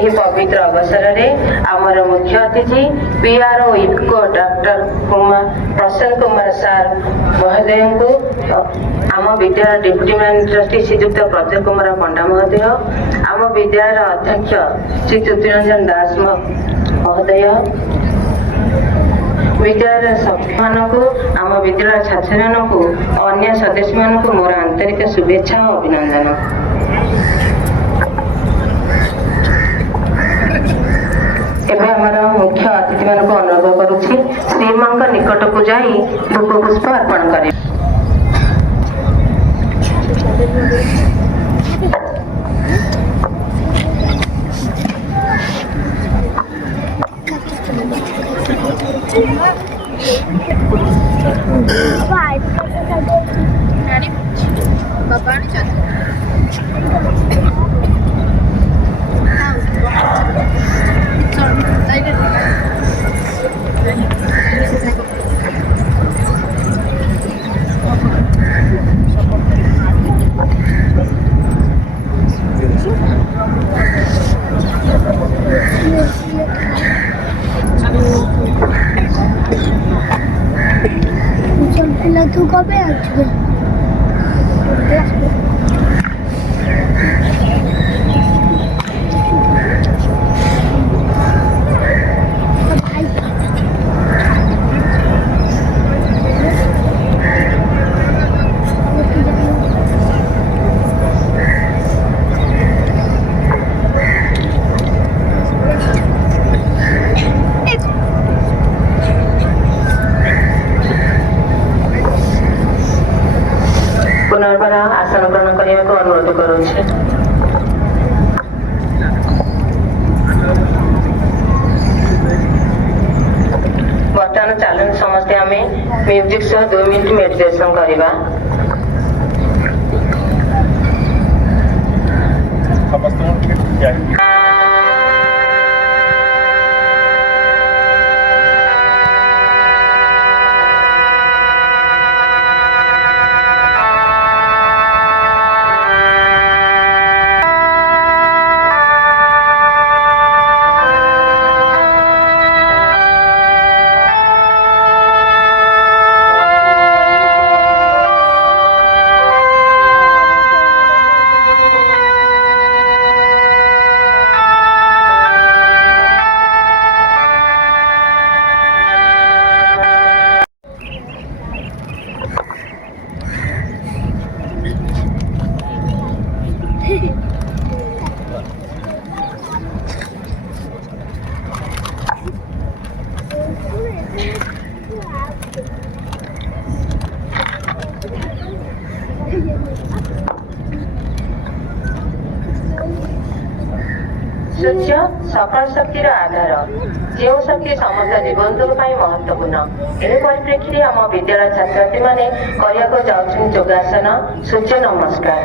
ଏହି ପବିତ୍ର ଅବସରରେ ଆମର ମୁଖ୍ୟ ଅତିଥି PRO IFFCO doctor Prasanna Kumar sir ମହୋଦୟଙ୍କୁ, ଆମ ବିଦ୍ୟାଳୟ ଡେପୁଟି ମ୍ୟାନେଜର ଶ୍ରୀଯୁକ୍ତ ପ୍ରଦୀପ କୁମାର ପଣ୍ଡା ମହୋଦୟ, ଆମ ବିଦ୍ୟାଳୟର ଅଧ୍ୟକ୍ଷ ଶ୍ରୀ ଜ୍ୟୋତିରଞ୍ଜନ ଦାସ ମହୋଦୟ, ବିଦ୍ୟାଳୟର ସଭ୍ୟମାନଙ୍କୁ, ଆମ ବିଦ୍ୟାଳୟ ଛାତ୍ରମାନଙ୍କୁ, ଅନ୍ୟ ସଦସ୍ୟମାନଙ୍କୁ ମୋର ଆନ୍ତରିକ ଶୁଭେଚ୍ଛା ଓ ଅଭିନନ୍ଦନ। ଏବେ ଆମର ମୁଖ୍ୟ ଅତିଥିମାନଙ୍କୁ ଅନୁରୋଧ କରୁଛି ଶ୍ରୀମାଙ୍କ ନିକଟକୁ ଯାଇ ଧୂପ ପୁଷ୍ପ ଅର୍ପଣ କରିବେ। तू कब আসবে? পুনর্বার আসন গ্রহণ କରିବାକୁ ଅନୁରୋଧ କରୁଛି। ବର୍ତ୍ତମାନ ଚାଲନ୍ତୁ ସମସ୍ତେ ଆମେ ମ୍ୟୁଜିକ୍ ସହ 2 ମିନିଟ୍ ମେଡିଟେସନ କରିବା। ସୂର୍ଯ୍ୟ ସକଳ ଶକ୍ତିର ଆଧାର, ଯେଉଁ ଶକ୍ତି ସମସ୍ତ ଜୀବଜନ୍ତୁ ପାଇଁ ମହତ୍ୱପୂର୍ଣ୍ଣ। ଏହି ପରିପ୍ରେକ୍ଷୀରେ ଆମ ବିଦ୍ୟାଳୟ ଛାତ୍ରଛାତ୍ରୀମାନେ କରିବାକୁ ଯାଉଛନ୍ତି ଯୋଗାସନ ସୂର୍ଯ୍ୟ ନମସ୍କାର।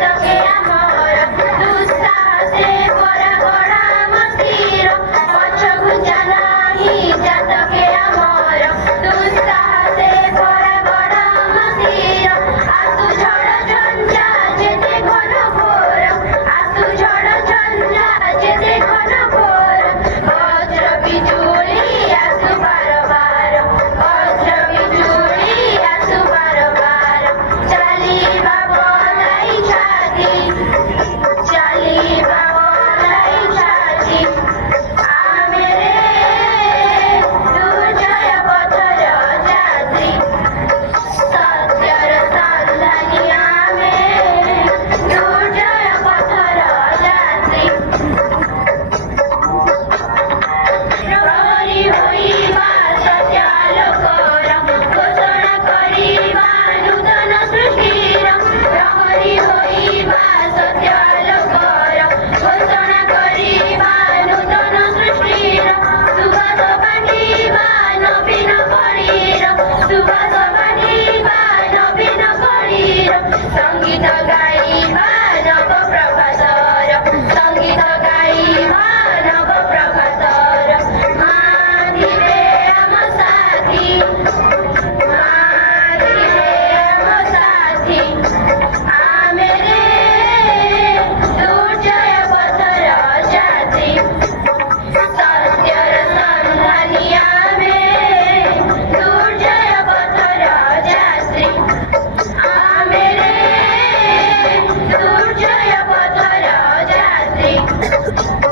ଜାତକେ ଆମର ଦୁଃସାହସେ ପରାଗଣା ମନ୍ଦିର ପଛକୁ ନାହିଁ ଜାତକେ ଆମର ଦୁଃସାହସେ ପରାଗଣା ମନ୍ଦିର ଆସୁ ଝଡ଼ ଝଞ୍ଜା ଯେତେ ଘନ ଘୋର ଆସୁ ଝଡ଼ ଝଞ୍ଜା ଯେତେ ଘନ ଘୋର ବଜ୍ର ବିଜୁଳି ଆସୁ ବାରବାର ବଜ୍ର ବିଜୁଳି ଆସୁ ବାରବାର ଚାଲିବା ବନାଇ ଛାତି ଚାଲିବା ବନାଇ ଛାତି ଆମେ ରେ ଦୁର୍ଜୟ ପଥର ଯାତ୍ରୀ ସତ୍ୟର ସନ୍ଧାନୀ ଆମେ ଦୁର୍ଜୟ ପଥର ଯାତ୍ରୀ ପ୍ରହରୀ ହୋଇବା ସତ୍ୟ ଆଲୋକର ଘୋଷଣା କରିବା ନୂତନ ସୃଷ୍ଟିର ପ୍ରହରୀ ହୋଇବା ସତ୍ୟ ଆଲୋକର ଘୋଷଣା କରିବା ନୂତନ ସୃଷ୍ଟିର ସୁବାସ ବାଣ୍ଟିବା ନବୀନ କଳିର ସୁବାସ ବାଣ୍ଟିବା ନବୀନ କଳିର ସଙ୍ଗୀତ ଗାଇବା ନବ ପ୍ରଭାତର ସଙ୍ଗୀତ ଗାଇବା ନବ ପ୍ରଭାତର ମାଦିବେ ଆମ ସାଥୀ ମାଦିବେ ଆମ ସାଥୀ ଆମେ ରେ ଦୁର୍ଜୟ ପଥର ଯାତ୍ରୀ ସତ୍ୟର ସନ୍ଧାନୀ ଆମେ ଦୁର୍ଜୟ ପଥର ଯାତ୍ରୀ ଆମେ ରେ ଦୁର୍ଜୟ ପଥର ଯାତ୍ରୀ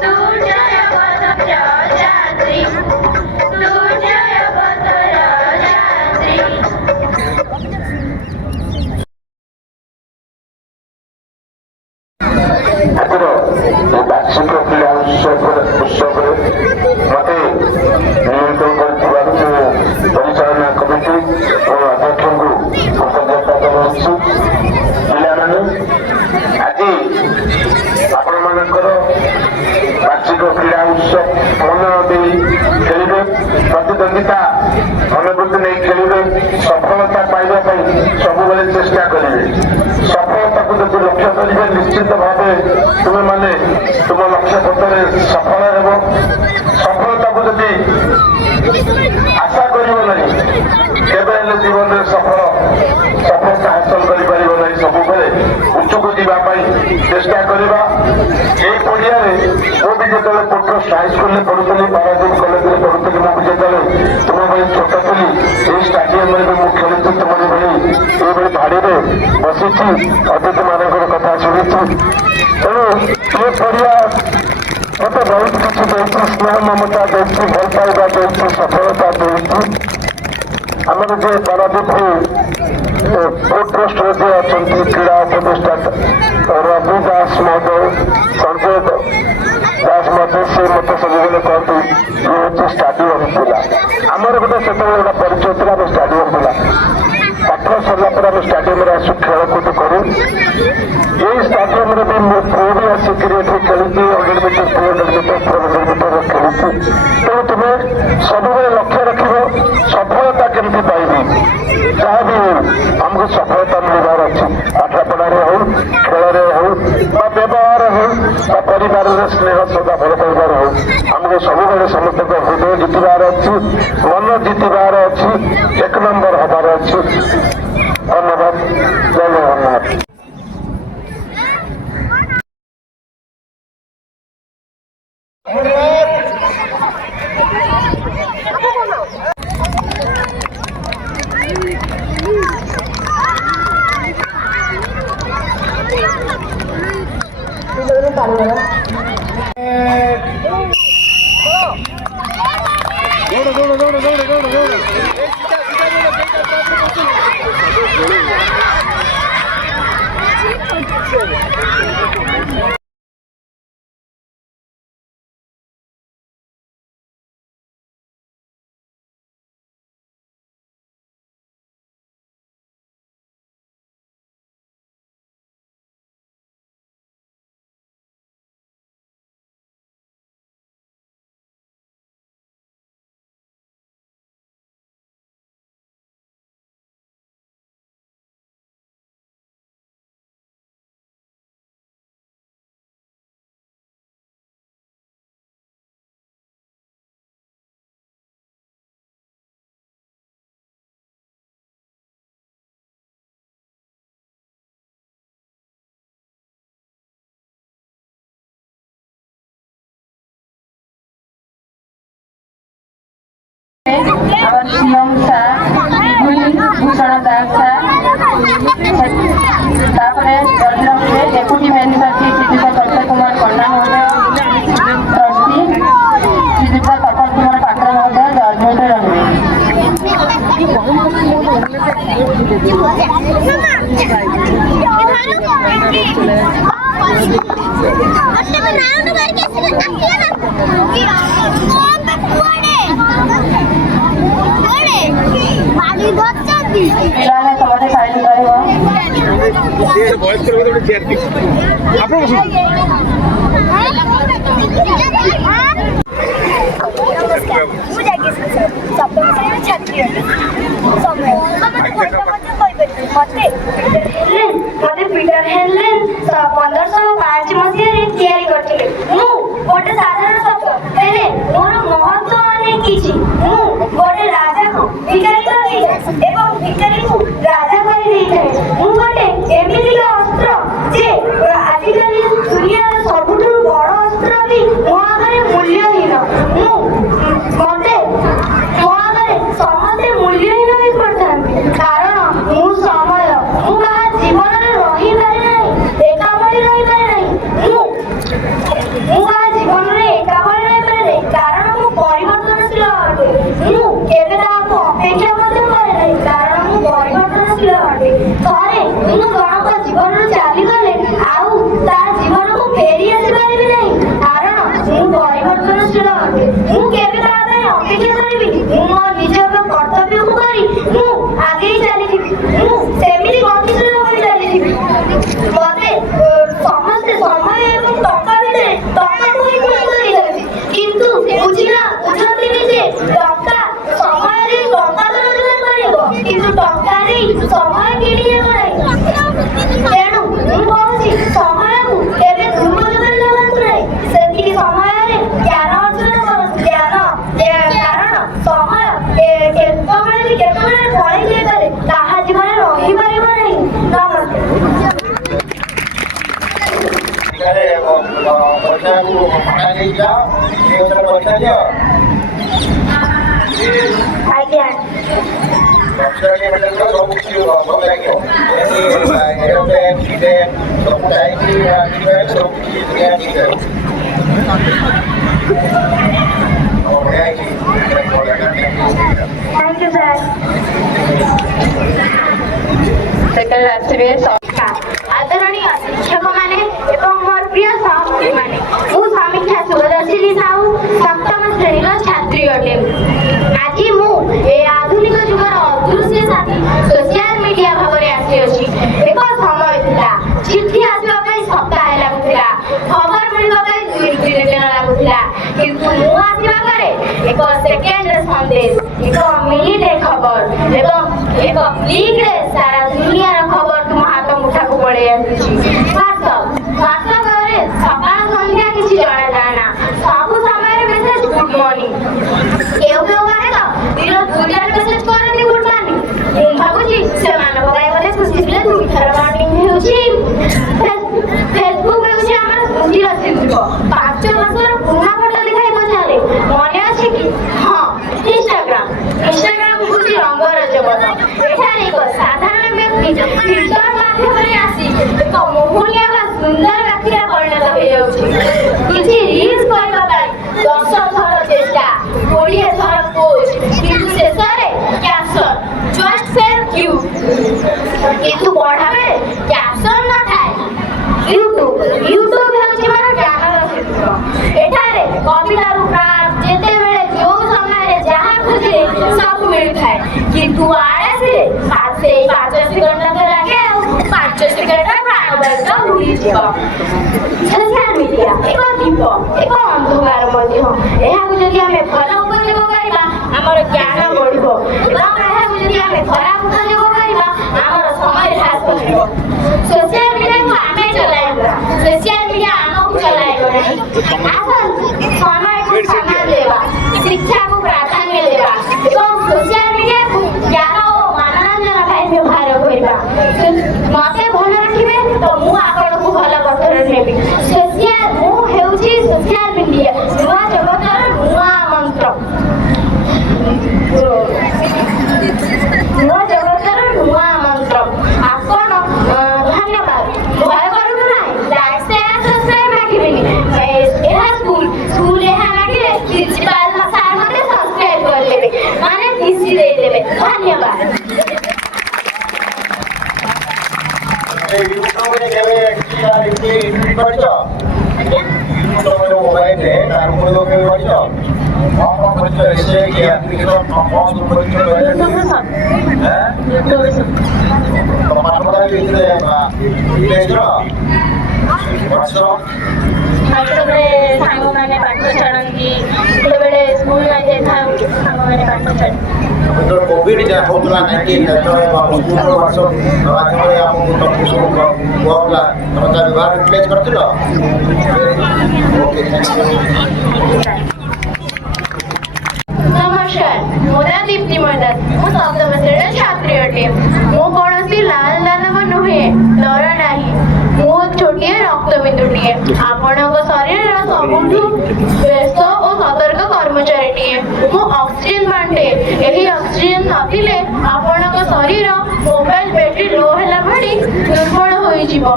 ଦୁର୍ଜୟ ପଥର ଯାତ୍ରୀ ଦୁର୍ଜୟ ପଥର ଯାତ୍ରୀ ଏଥର ଏ ବାର୍ଷିକ କ୍ରୀଡ଼ା ଉତ୍ସବରେ ମତେ ନିମନ୍ତ୍ରଣ କରିଥିବାରୁ ମୁଁ ପରିଚାଳନା କମିଟି ଓ ଅଧ୍ୟକ୍ଷଙ୍କୁ କୃତଜ୍ଞତା ଜଣାଉଛି। ପିଲାମାନେ ଆଜି ଆପଣମାନଙ୍କର ବାର୍ଷିକ କ୍ରୀଡ଼ା ଉତ୍ସବ ମନ ଦେଇ ଖେଳିବେ, ପ୍ରତିଦ୍ୱନ୍ଦିତା ମନୋବୃତ୍ତି ନେଇ ଖେଳିବେ, ସଫଳତା ପାଇବା ପାଇଁ ସବୁବେଳେ ଚେଷ୍ଟା କରିବେ। ସଫଳତାକୁ ଯଦି ଲକ୍ଷ୍ୟ କରିବେ ନିଶ୍ଚିତ ଭାବେ ତୁମେମାନେ ତୁମ ଲକ୍ଷ୍ୟ ପଥରେ ସଫଳ ହେବ। ସଫଳତାକୁ ଯଦି ଆଶା କରିବ ନାହିଁ କେବେ ହେଲେ ଜୀବନରେ ସଫଳତା ହାସଲ କରିପାରିବ ନାହିଁ। ସବୁବେଳେ ଉଚ୍ଚକୁ ଯିବା ପାଇଁ ଚେଷ୍ଟା କରିବା। ଏଇ ପଡ଼ିଆରେ ମୁଁ ବି ଯେତେବେଳେ ପୋଟ୍ରଷ୍ଟ ହାଇସ୍କୁଲରେ ପଢୁଥିଲି, ପାରାଦ୍ୱୀପ କଲେଜରେ ପଢୁଥିଲି, ମୁଁ ବି ଯେତେବେଳେ ତୁମ ଭଳି ଛୋଟ ଥିଲି ଏଇ ଷ୍ଟାଡିୟମରେ ବି ମୁଁ ଖେଳିଛି। ତୁମରି ଭଳି ଏଇଭଳି ଧାଡ଼ିରେ ବସିଛି, ଅତିଥିମାନଙ୍କର କଥା ଶୁଣିଛି। ତେଣୁ ଏ ପଡ଼ିଆ ମତେ ବହୁତ କିଛି ଦେଇଛି, ସ୍ନେହ ମମତା ଦେଇଛି, ଭଲ ପାଇବା ଦେଇଛି, ସଫଳତା ଦେଇଛି। ଆମର ଯେ ପାରାଦ୍ୱୀପରେ ପୋଟ୍ରଷ୍ଟରେ ଯିଏ ଅଛନ୍ତି କ୍ରୀଡ଼ା ଉପଦେଷ୍ଟା ରବି ଦାସ ମହୋଦୟ, ସଞ୍ଜୟ ଦାସ ମହୋଦୟ, ସେ ମତେ ସବୁବେଳେ କହନ୍ତି ଇଏ ହଉଛି ଷ୍ଟାଡିୟମ ଥିଲା। ଆମର ଗୋଟେ ସେତେବେଳେ ଗୋଟେ ପରିଚୟ ଥିଲା, ଆମ ଷ୍ଟାଡିୟମ ଥିଲା। ପାଠ ସରିଲା ପରେ ଆମେ ଷ୍ଟାଡିୟମରେ ଆସୁ, ଖେଳକୁଦ କରୁ। ଏଇ ଷ୍ଟାଡିୟମରେ ବି ମୋ ପୁଅ ବି ଆସିକିରି ଏଠି ଖେଳିଛି, 100 ମିଟର 200 ମିଟର 400 ମିଟର ଖେଳିଛି। ତେଣୁ ତୁମେ ସବୁବେଳେ ଲକ୍ଷ୍ୟ ରଖିବ ସଫଳତା କେମିତି ପାଇବି। ଯାହା ବି ହଉ ଆମକୁ ସଫଳତା ମିଳିବାର ଅଛି, ପାଠପଢ଼ାରେ ହଉ, ଖେଳରେ ହଉ, ବା ବ୍ୟବହାର ହଉ, ବା ପରିବାରରେ ସ୍ନେହ ଶ୍ରଦ୍ଧା ଭଲ ପାଇବାର ହଉ, ଆମକୁ ସବୁବେଳେ ସମସ୍ତଙ୍କ ହୃଦୟ ଜିତିବାର ଅଛି, ମନ ଜିତିବାର ଅଛି, 1 ନମ୍ବର ହବାର ଅଛି। ଧନ୍ୟବାଦ। ଜୟ Jagannath. our CM sir, Bhushan Das sir, তারপরে জলরক্ষে ডেপুটি ম্যানেজার শ্রীযুক্ত তপন কুমার কন্যা মহোদয়, ট্রাস্টি শ্রীযুক্ত তপন কুমার পাত্র মহোদয় জজমেন্টে রহবে। ପିଲାମାନେ ସମସ୍ତେ ସାଇନ୍ କରିବ। ସପ୍ତମ ଶ୍ରେଣୀର ଛାତ୍ରୀ ଅଟେ। ମତେ ପିଟର ହେଲେନ୍ 1505 ମସିହାରେ ତିଆରି କରିଥିଲେ। ମୁଁ ଗୋଟେ ସାଧାରଣ ଶବ୍ଦ, ହେଲେ ମୋର ମହତ୍ଵ ଅନେକ କିଛି। ମୁଁ ଗୋଟେ ରାଜାକୁ ଭିକାରୀ କରିଦେଇଥାଏ ଏବଂ ଭିକାରୀକୁ ରାଜା କରିଦେଇଥାଏ। ମୁଁ ଗୋଟେ ଏମିତିକା ଅସ୍ତ୍ର ଯେ ଆଜିକାଲି ଦୁନିଆର ସବୁଠୁ ବଡ଼ ଅସ୍ତ୍ର ବି ମୋ ଆଗରେ ମୂଲ୍ୟହୀନ। ମତେ ମୋ ଆଗରେ ସମସ୍ତେ ମୂଲ୍ୟହୀନ ହୋଇ ପଡ଼ିଥାନ୍ତି, କାରଣ ମୁଁ ସମୟ, ମୁଁ କାହା ଜୀବନରେ ରହିପାରେ ନାହିଁ, ଏକା ଭଳି ରହିପାରେ ନାହିଁ। ମୁଁ କାହା ଜୀବନରେ ଏକା ଭଳି ରହିପାରେ ନାହିଁ, କାରଣ ମୁଁ ପରିବର୍ତ୍ତନଶୀଳ ଅଟେ। ମୁଁ କେବେ କାହାକୁ ଅପେକ୍ଷା ମଧ୍ୟ କରେ ନାହିଁ, କାରଣ ମୁଁ ପରିବର୍ତ୍ତନଶୀଳ ଅଟେ। ଥରେ ମୁଁ ଜଣଙ୍କ ଜୀବନରୁ ଚାଲିଗଲେ ଆଉ ତା ଜୀବନକୁ ଫେରି ଆସିପାରିବି ନାହିଁ, କାରଣ ମୁଁ ପରିବର୍ତ୍ତନଶୀଳ ଅଟେ। ମୁଁ କେବେ କାହା ପାଇଁ ଅପେକ୍ଷା କରିବିନି। ମୁଁ ମୋ ନିଜ କର୍ତ୍ତବ୍ୟକୁ କରି ମୁଁ ଆଗେଇ ଚାଲିଥିବି। ମୁଁ ସେମିତି ଗତିଶୀଳ ହୋଇ ଚାଲିଥିବି। ମତେ ସମସ୍ତେ ସମୟ ଏବଂ ଟଙ୍କା ଭିତରେ ଟଙ୍କାକୁ ହିଁ ଗୁରୁତ୍ୱ ଦେଇଥାନ୍ତି, କିନ୍ତୁ ବୁଝନ୍ତିନି ଯେ ଟଙ୍କା ସମୟରେ ଟଙ୍କା ତ ରୋଜଗାର କରିହେବ, କିନ୍ତୁ ଟଙ୍କା ଦେଇ ସମୟ କିଣି ହେବ ନାହିଁ। ତେଣୁ ମୁଁ କହୁଛି, ସମୟକୁ କେବେ ଦୁରୁପଯୋଗରେ ଲଗାନ୍ତୁ ନାହିଁ। ସେତିକି ସମୟରେ ଜ୍ଞାନ ଅର୍ଜନ କରନ୍ତୁ। କାରଣ ସମୟ କେତେବେଳେ ପଳେଇ ଯାଇପାରେ, ତାହା ଜୀବନରେ ରହିପାରିବ ନାହିଁ। ନମସ୍କାର। ପଇସାକୁ ଭଡ଼ା ନେଇଯାଅ, ସେ ଅନୁସାରେ ପଇସା ଦିଅ। ଆଜ୍ଞା। ସବୁ କିଛି ଭଲ ଲାଗିବ। ଏରୋପ୍ଲେନ୍, ଟିକେଟ୍ ସବୁ ଯାଇକି ସବୁ କିଛି ବଢ଼ିଆ ହେଇଛି। Thank you sir. ସେକେଣ୍ଡ ଆସିବେ ଆଦରଣୀୟ ଶିକ୍ଷକମାନେ ଏବଂ ମୋର ପ୍ରିୟ ସହପାଠୀମାନେ, ମୁଁ ସମୀକ୍ଷା ସୁଭଦ୍ରାଶ୍ରୀ ସାହୁ, ସପ୍ତମ ଶ୍ରେଣୀର ଛାତ୍ରୀ ଅଟେ। ଆଜି ମୁଁ ଏ ଆଧୁନିକ ଯୁଗର ଅଦୃଶ୍ୟ ସାଥୀ ସୋସିଆଲ ମିଡିଆ ଭାବରେ ଆସିଅଛି। ଏକ ସମୟ ଥିଲା ଚିଠି ଆସିବା ପାଇଁ ସପ୍ତାହେ ଲାଗୁଥିଲା, ଖବର ମିଳିବା ପାଇଁ 2 ଦିନ ଲାଗୁଥିଲା, କିନ୍ତୁ ମୁଁ ଆସିବା ପରେ ଏକ ସେକେଣ୍ଡରେ ସନ୍ଦେଶ, ଏକ ମିନିଟରେ ଖବର ଏବଂ ଏକ କ୍ଲିକରେ ସାରା ଦୁନିଆର ଖବର ତୁମ ହାତ ମୁଠାକୁ ପଳେଇ ଆସୁଛି। ହ୍ୱାଟ୍ସଆପରେ ସକାଳ ସନ୍ଧ୍ୟା କିଛି ଜଣାଯାଏ ନା, ସବୁ ସମୟରେ ମେସେଜ ଗୁଡ୍ ମର୍ଣ୍ଣିଂ। କେଉଁମାନେ ତ ଦିନ 2ଟାରେ ମେସେଜ କରନ୍ତି ଗୁଡ୍ ମର୍ଣ୍ଣିଂ। ମୁଁ ଭାବୁଛି ସେମାନଙ୍କ ପାଇଁ ବୋଧେ ଖୁସି ଥିଲେ 2 ଥର ମର୍ଣ୍ଣିଂ ହେଉଛି। ଫେସବୁକ୍ ହେଉଛି ଆମର ସ୍ମୃତିର ଶିଳ୍ପ। 5 ବର୍ଷର ପୁରୁଣା ଫଟୋ ଦେଖାଇ ପଚାରେ, ମନେ ଅଛି କି? ହଁ, ଇନଷ୍ଟାଗ୍ରାମ ହେଉଛି ରଙ୍ଗର ଜଗତ। ଏଠାରେ ଏକ ସାଧାରଣ ବ୍ୟକ୍ତି ଫିଲ୍ଟର ମାଧ୍ୟମରେ ଆସି ଏକ ମୋହନୀୟ ବା ସୁନ୍ଦର ବ୍ୟକ୍ତିରେ ପରିଣତ ହୋଇଯାଉଛି। କିଛି ରିଲ୍ସ କରିବା ପାଇଁ 10 ଥର ଚେଷ୍ଟା, 20 ଥର ପୋଷ୍ଟ, କିନ୍ତୁ ଶେଷରେ କ୍ୟାପସନ ଜଷ୍ଟ ଫେଲ୍ କ୍ୟୁଟ୍। କିନ୍ତୁ ପଢ଼ା ବେଳେ କ୍ୟାପସନ ନଥାଏ। ୟୁଟ୍ୟୁବ ହେଉଛି ମୋର ଜ୍ଞାନର କ୍ଷେତ୍ର। ଏଠାରେ କବିତାରୁ ପ୍ରାୟ ଯେତେବେଳେ ଯୋଉ ସମୟରେ ଯାହା ଖୋଜିଲେ ସବୁ ମିଳିଥାଏ, କିନ୍ତୁ ଆଡ଼େ ଆସିଲେ ସେଇ 5 ସେକେଣ୍ଡ ତ ଲାଗେ ଆଉ 5 ସେକେଣ୍ଡରେ ପ୍ରାଣବାୟୁ ଉଡ଼ିଯିବ। ସୋସିଆଲ ମିଡିଆ ଏକ ଦୀପ, ଏକ ଅନ୍ଧକାର ମଧ୍ୟ। ଏହାକୁ ଯଦି ଆମେ ଭଲ ଉପଯୋଗ କରିବା ଆମର ଜ୍ଞାନ ବଢ଼ିବ ଏବଂ ଏହାକୁ ଯଦି ଆମେ ଖରାପ ଉପଯୋଗ କରିବା ଆମର ସମୟ ହ୍ରାସ ହେବ। ସୋସିଆଲ ମିଡିଆକୁ ଆମେ ଚଲାଇବା, ସୋସିଆଲ ମିଡିଆ ଆମକୁ ଚଲାଇବ ନାହିଁ। ଆସନ୍ତୁ ସମୟକୁ ସମ୍ମାନ ଦେବା, ଶିକ୍ଷାକୁ ପ୍ରାଧାନ୍ୟ ଦେବା ଏବଂ ସୋସିଆଲ ମିଡିଆକୁ ଜ୍ଞାନ ଓ ମନୋରଞ୍ଜନ ପାଇଁ ବ୍ୟବହାର କରିବା। ମତେ ଭଲ ରଖିବେ ତ ମୁଁ ଆପଣଙ୍କୁ ଭଲ ପଥରେ ନେବି। ମୁଁ ହେଉଛି ସୋସିଆଲ ମିଡିଆ, ନୂଆ ଜଗତର ନୂଆ ମନ୍ତ୍ର। କରିଛ ତମର ମୋବାଇଲରେ ତାର ଉପର କେବେ କରିଛ କଣ କରିଛ ଏସେ କି ଆପ୍ଲିକେସନ କଣ କରିଛ ତମ ପାଠ ପଢା ଭିତରେ ଇଂଲିଶର ସେତେବେଳେ ସାଙ୍ଗମାନେ ପାଠ ଛାଡ଼ନ୍ତି ସେତେବେଳେ ସ୍କୁଲ ନ ଯାଇଥାଉ ସାଙ୍ଗମାନେ ପାଠ ଛାଡ଼ନ୍ତି କୋଭିଡ ଯାହା ହଉଥିଲା 19 ଯେତେବେଳେ ସ୍କୁଲ ବର୍ଷ ମାଧ୍ୟମରେ ଆମକୁ ତମକୁ ସବୁ କୁହାଗଲା ତମେ ତା ବ୍ୟବହାର ୟୁଟିଲାଇଜ କରିଥିଲ ଓକେ नमस्कार मोदा दीप्ति मंडल मु सप्तम श्रेणी छात्री अटे मु कौनसी लाल दानव नुहे डर नाही मु छोटिए रक्तबिंदुटिए आपणक शरीर सबुठु व्यस्त और सतर्क कर्मचारीटिए मु ऑक्सीजन बांटे एही ऑक्सीजन नथिले आपणक शरीर मोबाइल बैटरी लो होला भडी दुर्बल होई जीवो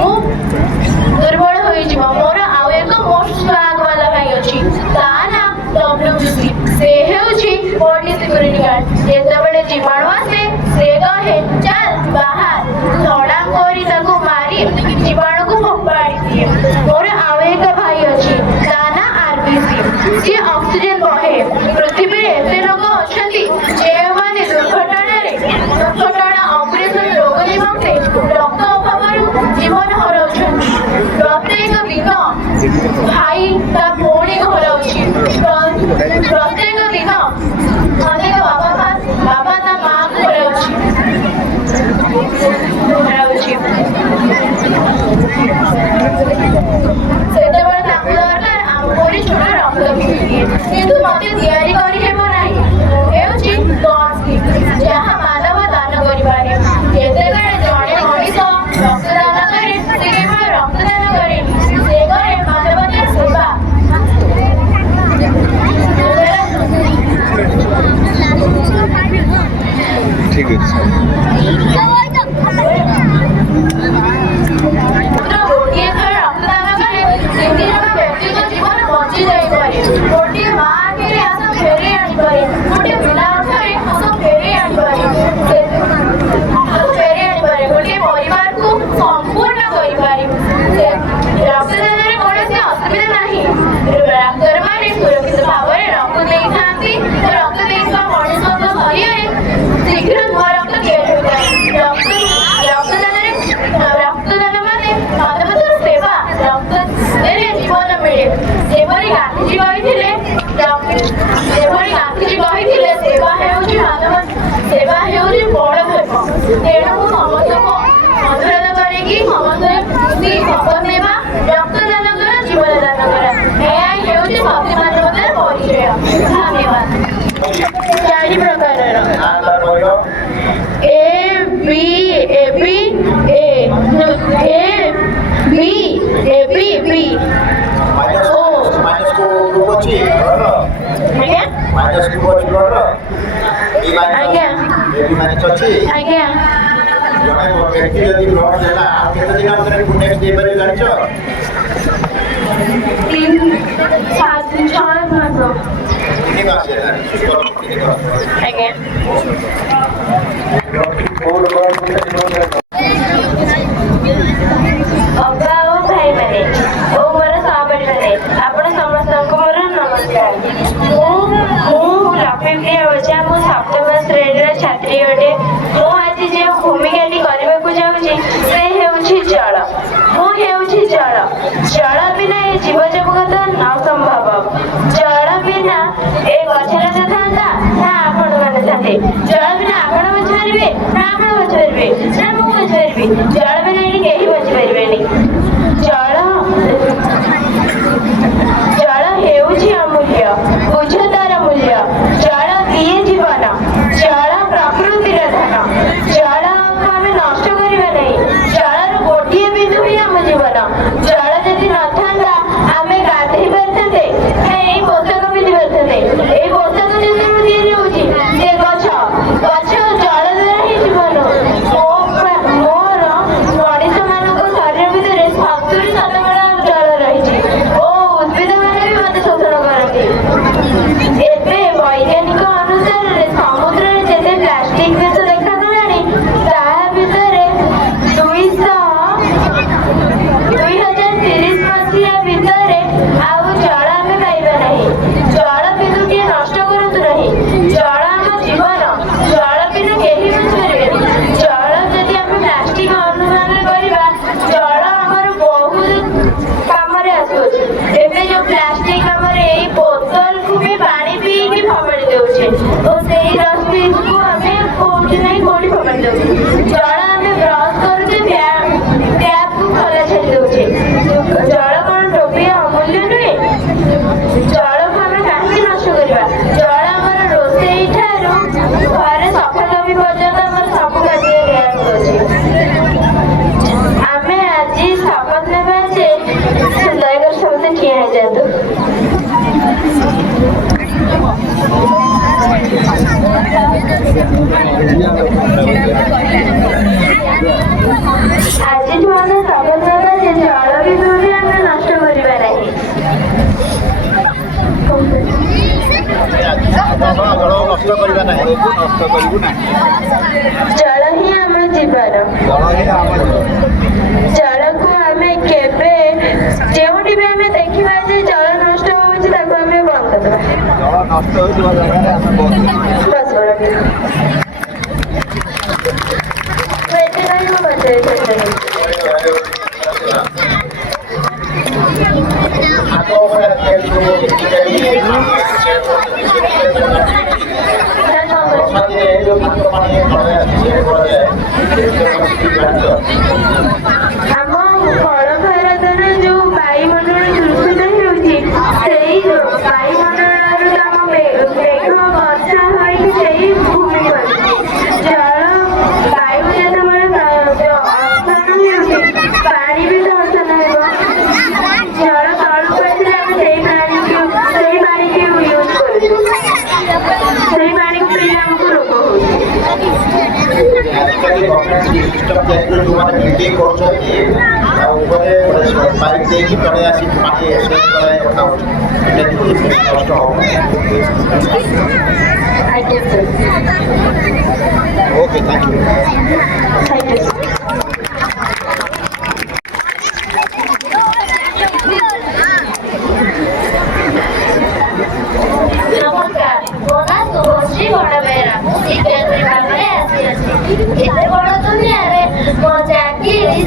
मु दुर्बल होई जीवो मोर आउ एक मोस्ट स्वैग वाला भाई अछि ता ना WBC से हेउछि बॉडी सिक्योरिटी गार्ड जेतेबेले जीवाणु आसे से कहे चल बाहर थोड़ा कोरी ताको मारी जीवाणु को फोपाड़ी दिए मोर आउ एक भाई अछि दाना RBC जे ऑक्सीजन बहे पृथ्वी रे एते लोक अछंती जे माने दुर्घटना ऑपरेशन रोग निमंते रक्त अभावरु जीवन हराउछंती प्रत्येक दिन भाई ता भौणी हराउछि प्रत्येक दिन अनेक बाबा ता माँ को हराउछि सेतेबेले ताकु दरकार आमपरि छोट रक्त बिंदुटिए किंतु मते तयारी करि हेबो नाही हेउछि गॉड्स गिफ्ट जहाँ मानव दान करिपारे जेतेबेले जणे मनीष रक्तदान करे से केवल रक्तदान करे से करे मानवतार सेवा ঠিক আছে गोटे थर रक्तदान कले तीन जन व्यक्ति जीवन बची जाइपारे गोटे माँ आगे आस फेरे आनीपारे गोटे पिला आगे आस फेरे आनीपारे गोटे परिवार को संपूर्ण करिपारे रक्तदान रे कौनसी असुविधा नहीं डाक्तर माने सुरक्षित भाव में रक्त देइथांती रक्त देइबा मनुष्य शरीर शीघ्र नूआ रक्त तैयारी होता रक्तदान माने मानवतार सेवा रक्त देले जीवन मिले जेपरि गांधीजी कहिथिले सेवा हेउछि मानव सेवा हेउछि बड़ धर्म तेणु समस्त को अनुरोध करे कि समस्त शपथ नेबा रक्तदान कर जीवन दान कर ଏହା ହେଉଛି ସତ୍ୟ ମାନବତାର ପରିଚୟ ଧନ୍ୟବାଦ ଚାରି ପ୍ରକାରର A माइनस को ग्रुप अछि ଆଜ୍ଞା माइनस ग्रुप अछि ब्लड बी ଆଜ୍ଞା माइनस अछि ଆଜ୍ଞା जने व्यक्ति यदि ब्लड देला आ केते दिन अंतर नेक्स्ट डे पर जानिछ 3-4 मास ठीक আছে ଆଜ୍ଞା ଅବା ଓ ଭାଇମାନେ ଓ ମୋର ସହପାଠୀମାନେ ଆପଣ ସମସ୍ତଙ୍କୁ ମୋର ନମସ୍କାର ମୁଁ ଲକ୍ଷ୍ମୀପ୍ରିୟା ଓଝା ମୁଁ ସପ୍ତମ ଶ୍ରେଣୀର ଛାତ୍ରୀ ଅଟେ ମୁଁ ଆଜି ଯେଉଁ ଭୂମିକାଟି କରିବାକୁ ଯାଉଛି ସେ ହେଉଛି ଜଳ ମୁଁ ହେଉଛି ଜଳ ଜଳ ବିନା ଏ ଜୀବଜଗତ ନ ସମ୍ଭବ ଜଳ ବିନା ଏ ଗଛଲତା ଥାନ୍ତା ନା ଆପଣମାନେ ଥାନ୍ତେ ଜଳ ବିନା ଆପଣ ବଞ୍ଚିପାରିବେ ନା ଆପଣ ବଞ୍ଚିପାରିବେ ନା ମୁଁ ବଞ୍ଚିପାରିବି ଜଳ ବିନା ଏଠି କେହି ବଞ୍ଚିପାରିବେନି ଜଳ ହେଉଛି ଅମୂଲ୍ୟ ବୁଝ ତାର ମୂଲ୍ୟ ଜଳ ଦିଏ ଜୀବନ ଜଳ ପ୍ରକୃତିର ଧନ ଜଳକୁ ଆମେ ନଷ୍ଟ କରିବା ନାହିଁ ଜଳର ଗୋଟିଏ ବିନ୍ଦୁ ହିଁ ଆମ ଜୀବନ ଜଳ ଯଦି ନଥାନ୍ତା ଆମେ ଗାଧେଇ ପାରିଥାନ୍ତେ ନା ଏଇ ପୋଷାକ ପିନ୍ଧି ପାରିଥାନ୍ତେ ଏଇ ପୋଷାକ ଯେତେବେଳେ ତିଆରି ହଉଛି ସେ ଗଛ ଜଳ ଦ୍ୱାରା ହିଁ ଜୀବନ ମୋର ମଣିଷ ମାନଙ୍କ ଶରୀର ଭିତରେ ଦେଉଛୁ। ଜଳ ଆମେ ବ୍ରସ୍ କରୁଛେ, ଟ୍ୟାପକୁ ଖୋଲା ଛାଡ଼ି ଦେଉଛେ। ଜଳ କ'ଣ ଟୋପିଏ ଅମୂଲ୍ୟ ନୁହେଁ? ଜଳକୁ ଆମେ କାହିଁକି ନଷ୍ଟ କରିବା? ଜଳ ଆମର ରୋଷେଇ ଠାରୁ ଘରେ ସଫାସଫି ପର୍ଯ୍ୟନ୍ତ ଆମର ସବୁ କାର୍ଯ୍ୟରେ ହେଲ୍ପ କରୁଛି। ଆମେ ଆଜି ଶପଥ ନେବା ଯେ ଦୟାକରି ସମସ୍ତେ ଠିଆ ହେଇଯାଆନ୍ତୁ। ଆଜିଠୁ ଆମେ ଶପଥ ନେବା ଯେ ଜଳ ବିନ୍ଦୁରେ ଆମେ ନଷ୍ଟ କରିବା ନାହିଁ। ଜଳ ହିଁ ଆମ ଜୀବନ। ଜଳକୁ ଆମେ କେବେ ଯେଉଁଠି ବି ଆମେ ଦେଖିବା ଯେ ଜଳ ନଷ୍ଟ ହଉଛି ତାକୁ ଆମେ ବନ୍ଦ କରିଦେବା। ବସ କରନ୍ତୁ। ଏତେ କାହିଁ ମୁଁ ପଚାରିଥାନ୍ତି। ଆମ କଳକାରଖାନାରେ ଯୋଉ ବାୟୁମଣ୍ଡଳ ଦୂଷିତ ହେଉଛି, ସେଇ ବାୟୁମଣ୍ଡଳରୁ ତ ଆମ ମେଘ ବର୍ଷା ହୋଇକି ସେଇ ଭୂମିକୁ ଆସୁଛି। ଜଳ ବାୟୁ ଯେତେବେଳେ ଅସନା ହେଉଛି, ପାଣି ବି ତ ଅସନା ହେବ। ଜଳ ତଳକୁ ଆସିଲେ ଆମେ ସେଇ ପାଣିକୁ ୟୁଜ୍ କରୁଛୁ। ସେଇ ପାଣିକୁ ପିଇଲେ ଆମକୁ ରୋଗ ହେଉଛି। ପାଇପ୍ ଦେଇକି ତଳେ ଆସିକି ପାଣି ନଷ୍ଟ ହବ। Okay, thank you. ନମସ୍କାର, ମୋ ନାଁ ଶୁଭଶ୍ରୀ ବଡ଼ବେହେରା। ମୁଁ ଶିକ୍ଷୟିତ୍ରୀ ଭାବରେ ଆସିଅଛି। ଏତେ ବଡ଼ ଦୁନିଆରେ ମୋ ଚାକିରି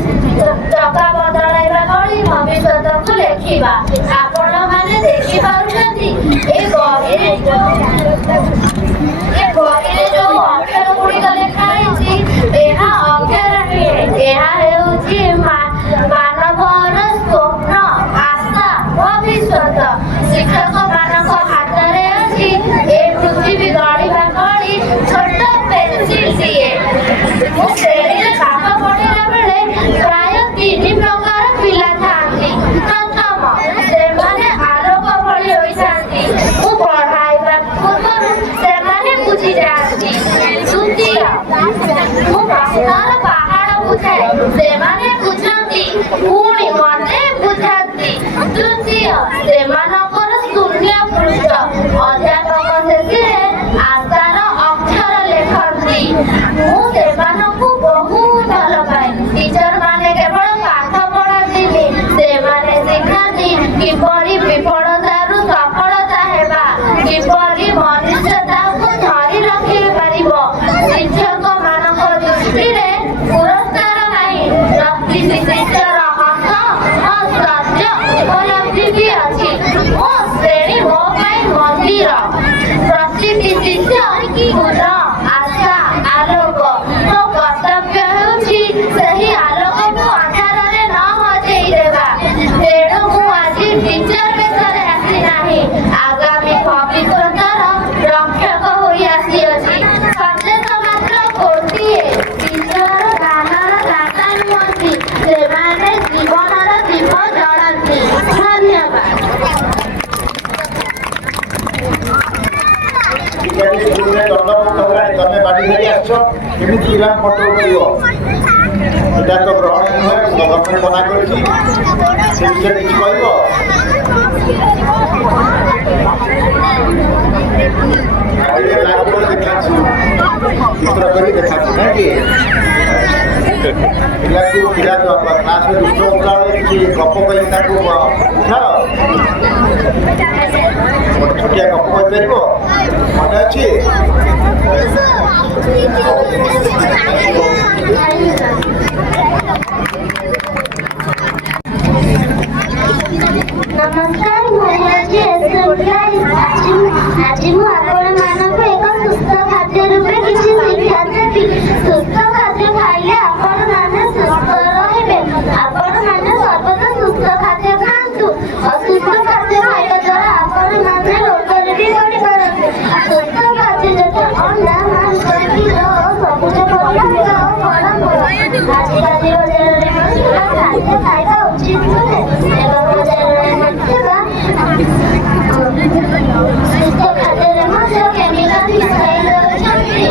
ଚକା ବଦଳାଇବା ଭଳି ଭବିଷ୍ୟତକୁ ଲେଖିବା। ଆପଣମାନେ ଦେଖିପାରୁଛନ୍ତି ଏ ବହିରେ ଯୋଉ ଅକ୍ଷର ଗୁଡ଼ିକ ଲେଖା ହେଇଛି, ଏହା ଅକ୍ଷର ନୁହେଁ, ଏହା ହେଉଛି ମାନବର ସ୍ୱପ୍ନ, ଆଶା, ଭବିଷ୍ୟତ। ଶିକ୍ଷକମାନଙ୍କ ହାତରେ ଅଛି ଏ ପୃଥିବୀ ଗଢ଼ିବା ଭଳି ଛୋଟ ପେନ୍ସିଲଟିଏ। ମୁଁ ଶ୍ରେଣୀରେ ପାଠ ପଢ଼ିଲା ବେଳେ ପ୍ରାୟ 3 ପ୍ରକାର ପିଲା ଥାଆନ୍ତି। ପ୍ରଥମ, ସେମାନେ ଆଲୋକ ଭଳି ହୋଇଥାନ୍ତି। ମୁଁ ପଢ଼ାଇବା ପୂର୍ବରୁ ସେମାନେ ବୁଝିଯାଆନ୍ତି। ଦ୍ୱିତୀୟ, ମୁଁ ପ୍ରଶ୍ନର ପାହାଡ଼ ବୁଝାଏ, ସେମାନେ ବୁଝନ୍ତି, ପୁଣି ମତେ ବୁଝାନ୍ତି। ତୃତୀୟ, ସେମାନଙ୍କର ଶୂନ୍ୟ ପୃଷ୍ଠ। ଅଧ୍ୟାପକ ସେଥିରେ ଆଶାର ଅକ୍ଷର ଲେଖନ୍ତି। ମୁଁ ସେମାନଙ୍କୁ ବହୁତ ଭଲ ପାଏ। ଟିଚର ମାନେ କେବଳ ପାଠ ପଢ଼ାନ୍ତିନି, ସେମାନେ ଶିଖାନ୍ତି କିପରି ବିଫଳତାରୁ ସଫଳତା ହେବା, କିପରି ମନୁଷ୍ୟତାକୁ ଧରି ରଖିପାରିବ। ଶିକ୍ଷକ ମାନଙ୍କ ଦୃଷ୍ଟିରେ ପୁରସ୍କାର ନାହିଁ, ପ୍ରତି ଶିଷ୍ୟର ହସ ଓ ସତ୍ୟ ଉପଲବ୍ଧି ବି ଅଛି। ମୋ ଶ୍ରେଣୀ ମୋ ପାଇଁ ମନ୍ଦିର। ପ୍ରତିଟି ଶିଷ୍ୟ ଫୁଲ, ଆଶା, ଆଲୋକ। ମୋ କର୍ତ୍ତବ୍ୟ ହେଉଛି ସେହି ଆଲୋକକୁ ଅନ୍ଧାରରେ ନ ହଜେଇ ଦେବା। ତେଣୁ ମୁଁ ଆଜି ଟିଚର ବେଶରେ ଆସିନାହିଁ, ଆଗାମୀ ଭବିଷ୍ୟତର ରକ୍ଷକ ହୋଇ ଆସିଅଛି। ସନ୍ଦେଶ ମାତ୍ର ଗୋଟିଏ, ଟିଚର ଜ୍ଞାନର ଦାତା ନୁହନ୍ତି, ସେମାନେ ଜୀବନର ଦୀପ ଜଳାନ୍ତି। ଧନ୍ୟବାଦ। ତମେ ବାଡ଼ି ଧରି ଆସିଛ, କେମିତି ପିଲାଙ୍କୁ କଣ୍ଟ୍ରୋଲ କରିବ? ଏଇଟା ତ ଗ୍ରହଣ ନୁହେଁ, ଗଭର୍ଣ୍ଣମେଣ୍ଟ ମନା କରିଛି। ସେ ବିଷୟରେ କିଛି କହିବ? ଚିତ୍ର କରି ଦେଖାନ୍ତୁ ନାଇଁ କି? ପିଲା କ୍ଲାସରେ ଦୁଷ୍ଟ ହଉଥିଲା ବେଳେ କିଛି ଗପ କରି ତାକୁ ଉଠାଅ। ଗୋଟେ ଛୋଟିଆ ଗପ କହିପାରିବ? ମନେ ଅଛି? ନମସ୍କାର, ମୁଁ ହେଉଛି ଆଜି ମୁଁ ଆପଣମାନଙ୍କୁ ଏକ ସୁସ୍ଥ ଖାଦ୍ୟ ରୂପେ କିଛି ଶିକ୍ଷା ଦେବି। ସୁସ୍ଥ ଉଚିତ ନୁହେଁ ଏବଂ ବଜାରରେ ମିଳୁଥିବା ସୁସ୍ଥ ଖାଦ୍ୟରେ ମଧ୍ୟ କେମିକାଲ ମିଶାଇ ଦେଉଛନ୍ତି।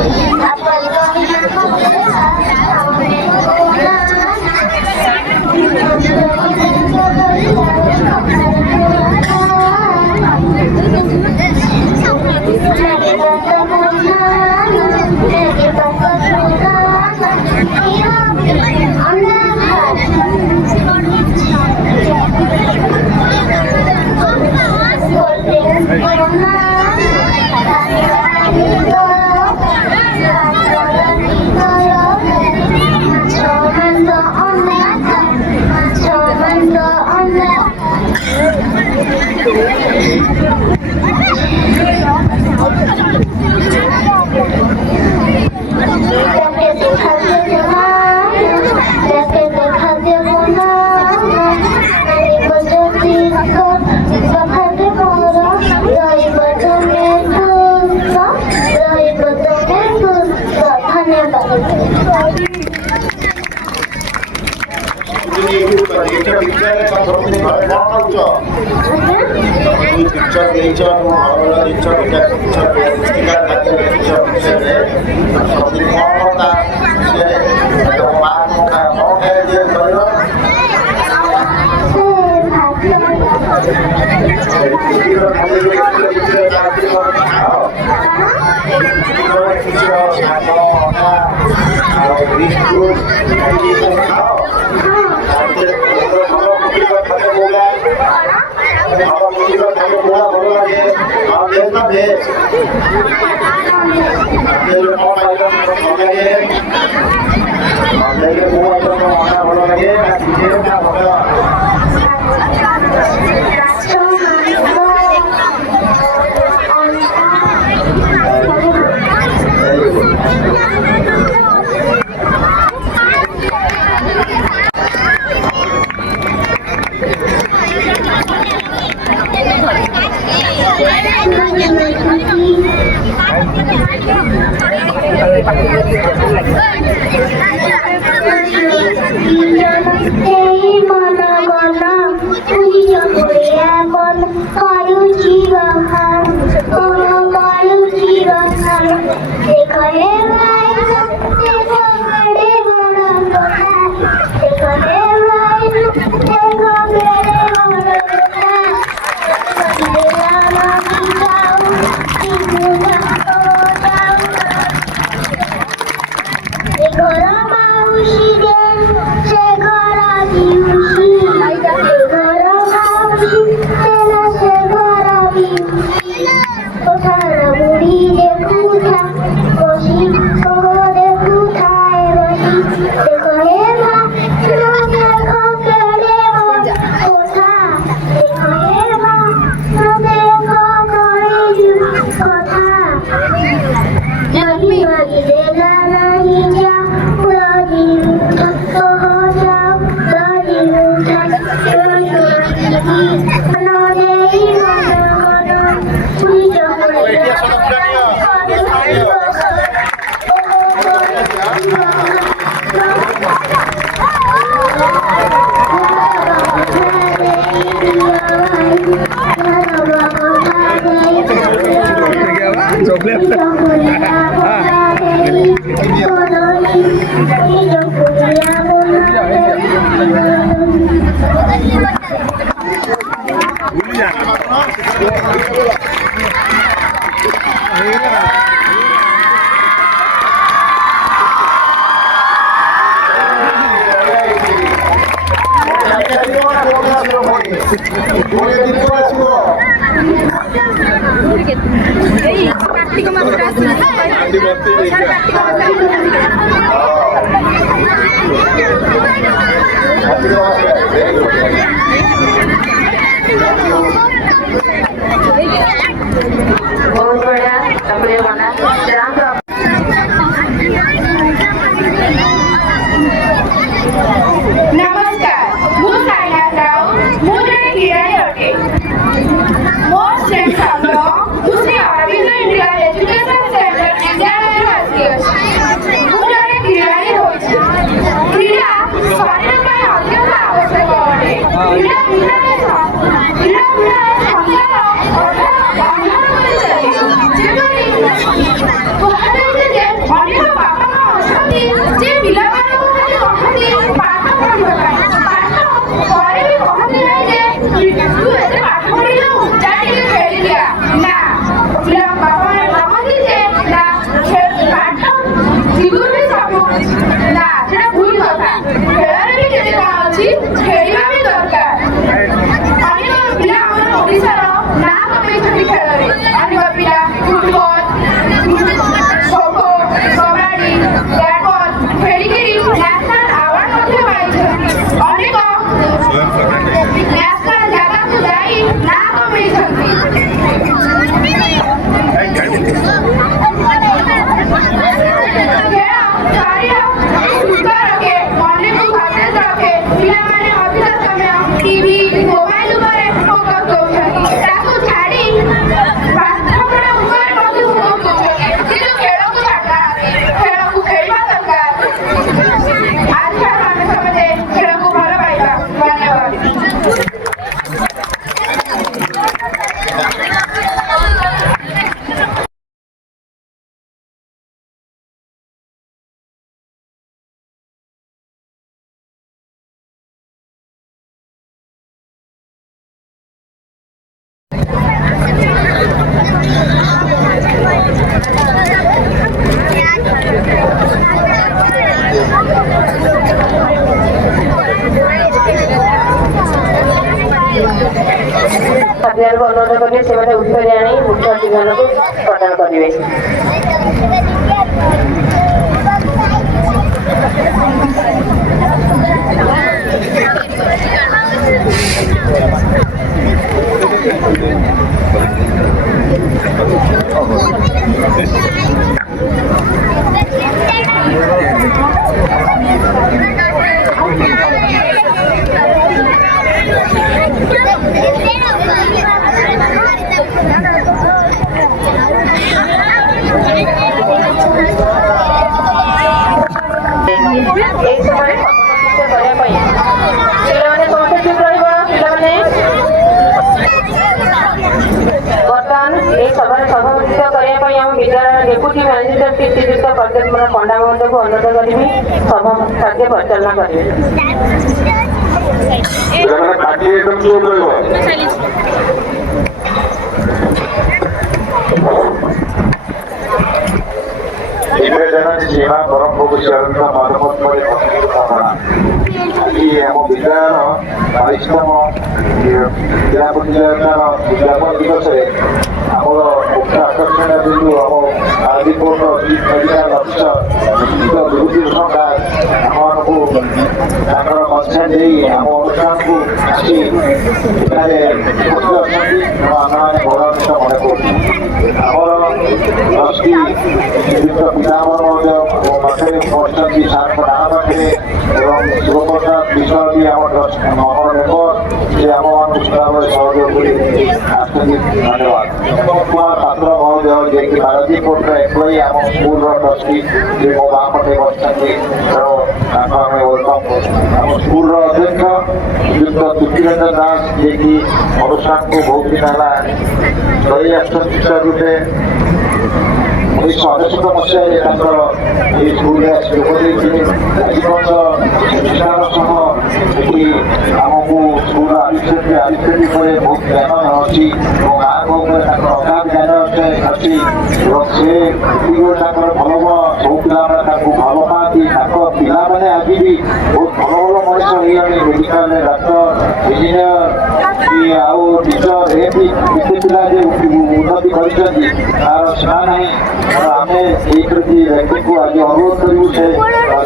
ଆପଣଙ୍କ बहुत बढ़िया कपड़े बना नमस्कार मु साइनाथ राव मु जने किराणी अटे मोर फ्रेंड सामनो दूसरी अरविंद इंडिया एजुकेशन सेंटर विद्यालय आसी अछि मु जने किराणी होछि क्रीड़ा शरीर ପାଇଁ अत्यंत आवश्यक अटे ଭିଡ଼ ଭିଡ଼ରେ ସଂସାର ଅନ୍ଧାର କରି ଚାଲିଛି। ଯେପରି କୁହାଯାଇଛି ଯେ ଅନେକ ବାପା ମା ଅଛନ୍ତି ଯେ ପିଲାମାନଙ୍କୁ ଖାଲି କହନ୍ତି ପାଠ ପଢ଼ିବା ପାଇଁ, ପାଠ ପରେ ବି କହନ୍ତି ନାହିଁ ଯେ ତୁ ଏତେ ପାଠ ପଢ଼ିଲୁ ଯା ଟିକେ ଖେଳିଦିଆ। ନା, ପିଲା ବାପା ମାନେ ଭାବନ୍ତି ଯେ ନା ପାଠ ଜୀବନରେ ସବୁ, ନା ସେଟା ଭୁଲ କଥା। ଖେଳରେ ବି କେତେ କଣ ଅଛି, ଖେଳିବା ବି ଦରକାର। ଅନେକ ପିଲା ଆମର ଓଡ଼ିଶାର ନାଁ କମେଇଛନ୍ତି ଖେଳରେ। ଅନେକ ପିଲା ଫୁଟବଲ, ଖୋଖୋ, କବାଡି, ବ୍ୟାଟବଲ ଖେଳିକିରି ନ୍ୟାସନାଲ ଆୱାର୍ଡ ମଧ୍ୟ ପାଇଛନ୍ତି। ଅନେକ ନ୍ୟାସନାଲ ଜାଗାକୁ ଯାଇ ନାଁ କମେଇଛନ୍ତି। ଖେଳ ଶରୀର ସୁସ୍ଥ ରଖେ, ମନକୁ ସତେଜ ରଖେ। ପିଲାମାନେ ଅଧିକ ସମୟ ଟିଭି ମୋବାଇଲ ଉପରେ ଫୋକସ୍ କରୁଛନ୍ତି, ତାକୁ ଛାଡ଼ି ପାଠପଢ଼ା ଉପରେ ମଧ୍ୟ ଫୋକସ୍ କରୁଛନ୍ତି, କିନ୍ତୁ ଖେଳକୁ ଛାଡ଼ୁନାହାନ୍ତି। ଖେଳକୁ ଖେଳିବା ଦରକାର। ଆଜିଠାରୁ ଆମେ ସମସ୍ତେ ଖେଳକୁ ଭଲ ପାଇବା। ଧନ୍ୟବାଦ। ଛାତ୍ରୀମାନଙ୍କୁ ଅନୁରୋଧ କରିବେ ସେମାନେ ଉତ୍ତର ଆଣି ମୁଖ୍ୟ ଅତିଥିମାନଙ୍କୁ ପ୍ରଦାନ କରିବେ। এই সময় କରିବା ପାଇଁ ପିଲାମାନେ ସମସ୍ତେ ଚୁପ୍ ରହିବ। ପିଲାମାନେ ବର୍ତ୍ତମାନ ଏହି ସଭାରେ ସଭାପତିତ୍ୱ କରିବା ପାଇଁ ଆମ ବିଦ୍ୟାଳୟର ଡେପୁଟି ମ୍ୟାନେଜର ଶ୍ରୀଯୁକ୍ତ ପ୍ରଦ୍ୟୁମ୍ନ କୁମାର ପଣ୍ଡା ମହୋଦୟଙ୍କୁ ଅନୁରୋଧ କରିବି ସଭା କାର୍ଯ୍ୟ ପରିଚାଳନା କରିବେ। सीमा परम प्रभु चरण माधवत्मय आदि आम विद्यालय परिश्रम जिला पंचायतर उद्यापन दिवस आमर मुख्य आकर्षण बिंदु आम आदिपुर chief medical officer Bibhutibhushan Das आमको मंचा दे आम अनुष्ठान को आसी आम बड़ अंश मन कर ट्रस्टी पिता पाखे पढ़ते सार नाँ पाखे शिवप्रसाद विषय भी आम मेम्बर से आम अनुष्ठान सहयोग धन्यवाद छात्र महोदय जे कि भारतीपुर एम्प्लॉई आम स्कूल ट्रस्टी जे मो माँ पटे बसते वेलकम आम स्कूल अध्यक्ष श्रीयुक्त तुतिरंजन दास जे कि अनुष्ठान को बहुत दिन है रही आसर रूपे 1968 मसीह स्कूल आमको स्कूल आविष्कृति पर बहुत ज्ञान अच्छी आगे अगाध ज्ञान अच्छी से भल सब पिला भल पाती पिला मैंने आज भी बहुत भल भल मनीष हो मेडिकल डाक्तर इंजीनियर आउ टीचर एमती केते पिला उन्नति कर आम व्यक्ति को आज अनुरोध करूँ से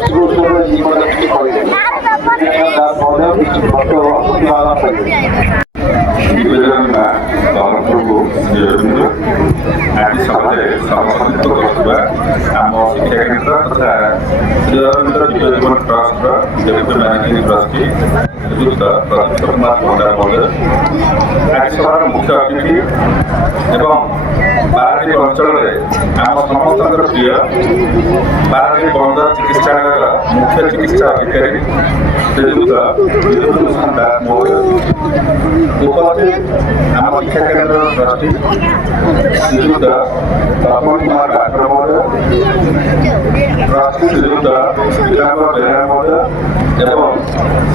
शिवस्वर निकटस्थी करेंगे ଆଜି ସଭାରେ ସଭାପତିତ୍ୱ କରୁଥିବା ଆମ ଶିକ୍ଷା କେନ୍ଦ୍ର ତଥା ଶ୍ରୀଅରବିନ୍ଦ ଜୀବନ ଟ୍ରଷ୍ଟର ଡେପୁଟି ମ୍ୟାନେଜିଂ ଟ୍ରଷ୍ଟି ଶ୍ରୀଯୁକ୍ତ ପ୍ରଦ୍ୟୁମ୍ନ କୁମାର ପଣ୍ଡା ମହୋଦୟ, ଆଜି ସଭାର ମୁଖ୍ୟ ଅତିଥି ଏବଂ ବାରାଡି ଅଞ୍ଚଳରେ ଆମ ସମସ୍ତଙ୍କର ପ୍ରିୟ ବାରାଡି ବନ୍ଦର ଚିକିତ୍ସାଳୟର ମୁଖ୍ୟ ଚିକିତ୍ସା ଅଧିକାରୀ ଶ୍ରୀଯୁକ୍ତ ବିଭୂତିଭୂଷଣ ଦାସ ମହୋଦୟ, उपस्थित आम शिक्षा केन्द्र ट्रस्टी श्रीयुक्त तपन कुमार ठाकुर महोदय, ट्रस्टी श्रीयुक्त पीताम्बर बेहेरा महोदय एवं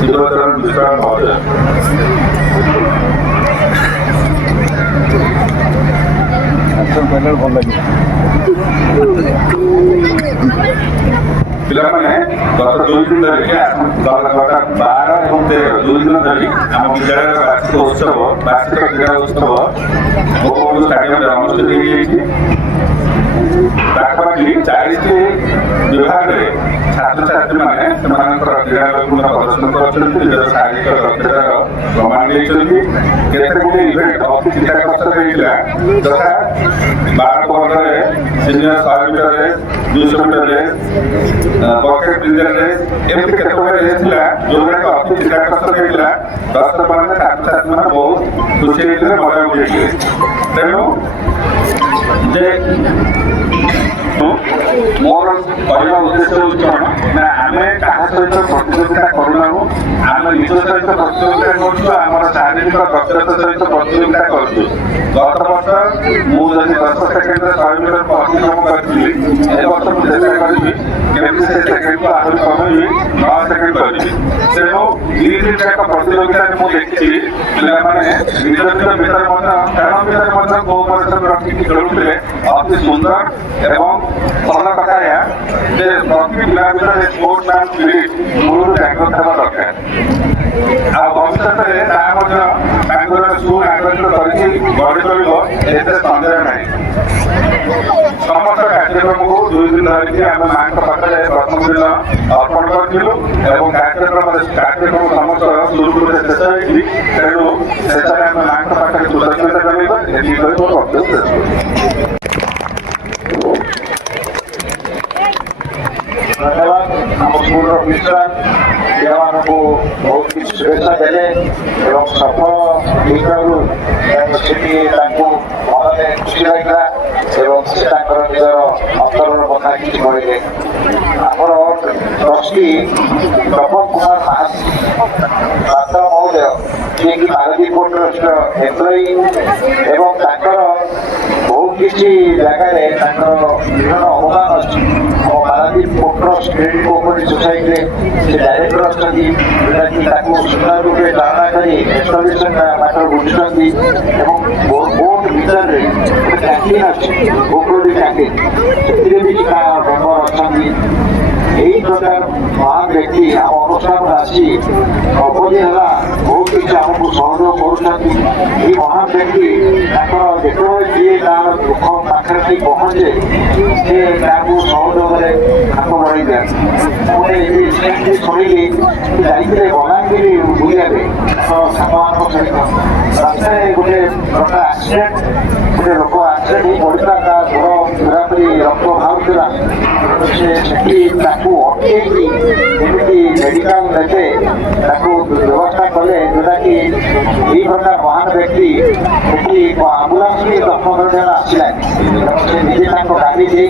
शिवचरण विश्वास महोदय। पिलाने गत 2 दिन धरिक गत 12 और 13 2 दिन धरी आम विद्यालय वार्षिक उत्सव वार्षिक क्रीड़ा उत्सव गोपबंधु स्टाडियम अनुष्ठित पाखापाखि 40 विभाग छात्र छात्री मैंने क्रीड़ा नैपुण्य प्रदर्शन कर शारीरिक दक्षतार प्रमाण देते केते इवेंट अति चित्ताकर्षक होता तथा 12 वर्ग senior 100 metre race 200 metre race bucket रिजन रेस एमती केतोगे रेस जो अति चित्ताकर्षक होता दर्शक मैंने छात्र छात्री मैंने बहुत खुशी होते मजा उठे तेणु मोर कहवा उद्देश्य हूँ आम क्या सहित प्रतियोगिता करूना आम निज सहित प्रतियोगिता कर शारीरिक दक्षता सहित प्रतियोगिता कर गत वर्ष मुझे 10 सेकेंड 100 मीटर को अतिक्रम करी वर्ष मुझे चेष्टा करी केमी से सेकेंड को आहरी कमी 9 सेकेंड करी तेणु दिन एक प्रतियोगिता मुझे देखी पाने निज निज भितर खेल भितर गो परिश्रम रखिक खेलुले अति सुंदर एवं सरल कथा या प्रति पिला भितर स्पोर्ट्समैन स्पिरिट मूल जागृत होगा दरकार आ भविष्य सुआग्रहित करके गढ़ी चलो सन्देह ना समस्त कार्यक्रम को 2 दिन धरिकी आम माँ पाखे प्रथम दिन अर्पण करूँ कार्यक्रम समस्त सुरुखुरे शेष होगी तेणु शेष आम माँ पाखे कृतज्ञता जनाइबा एति मोर वक्तव्य। धन्यवाद आम स्कूल प्रिंसिपाल पिलाମାନଙ୍କୁ बहुत କିଛି शुभेच्छा देले एवं सफल होइबारु सेठी तांको मନରେ खुशी लागला एवं से तांकर निजर अंतरर कथा କିଛି କହିले ଆମର ट्रस्टी तपन कुमार महापात्र महोदय जे कि पारादीप ट्रस्ट एम्प्लॉई एवं तांकर बहुत किसी जगह विभिन्न अवदान अच्छी Paradip trust credit cooperative society से डायरेक्टर अच्छा जोटा सुचार रूपे चालना कर एस्टाब्लिशमेंट मैटर बुझुंट बोर्ड भितर कैंटीन अच्छी कोऑपरेटिव कैंटीन से भी मेम्बर अच्छा यही प्रकार महान व्यक्ति आम अनुष्ठान आसी अवधि है बहुत किसी आमको सहयोग कर महान व्यक्ति जो जी दुख पाखे पहुँचे से सहयोग हाथ बढ़ाई दिए शुणिली जाइए बलांगीर बुलावे सांग सहित रास्ता गोटे गोटे आक्सीडेट गोटे लोक आक्सीडेट हो पड़ा ता गोड़ पूरापूरी रक्त बाहर से अटकई मेडिकल नेते व्यवस्था कले जोटा कि यही प्रकार महान व्यक्ति आम्बुलांस भी 10-15 आसला से निजे गाड़ी दे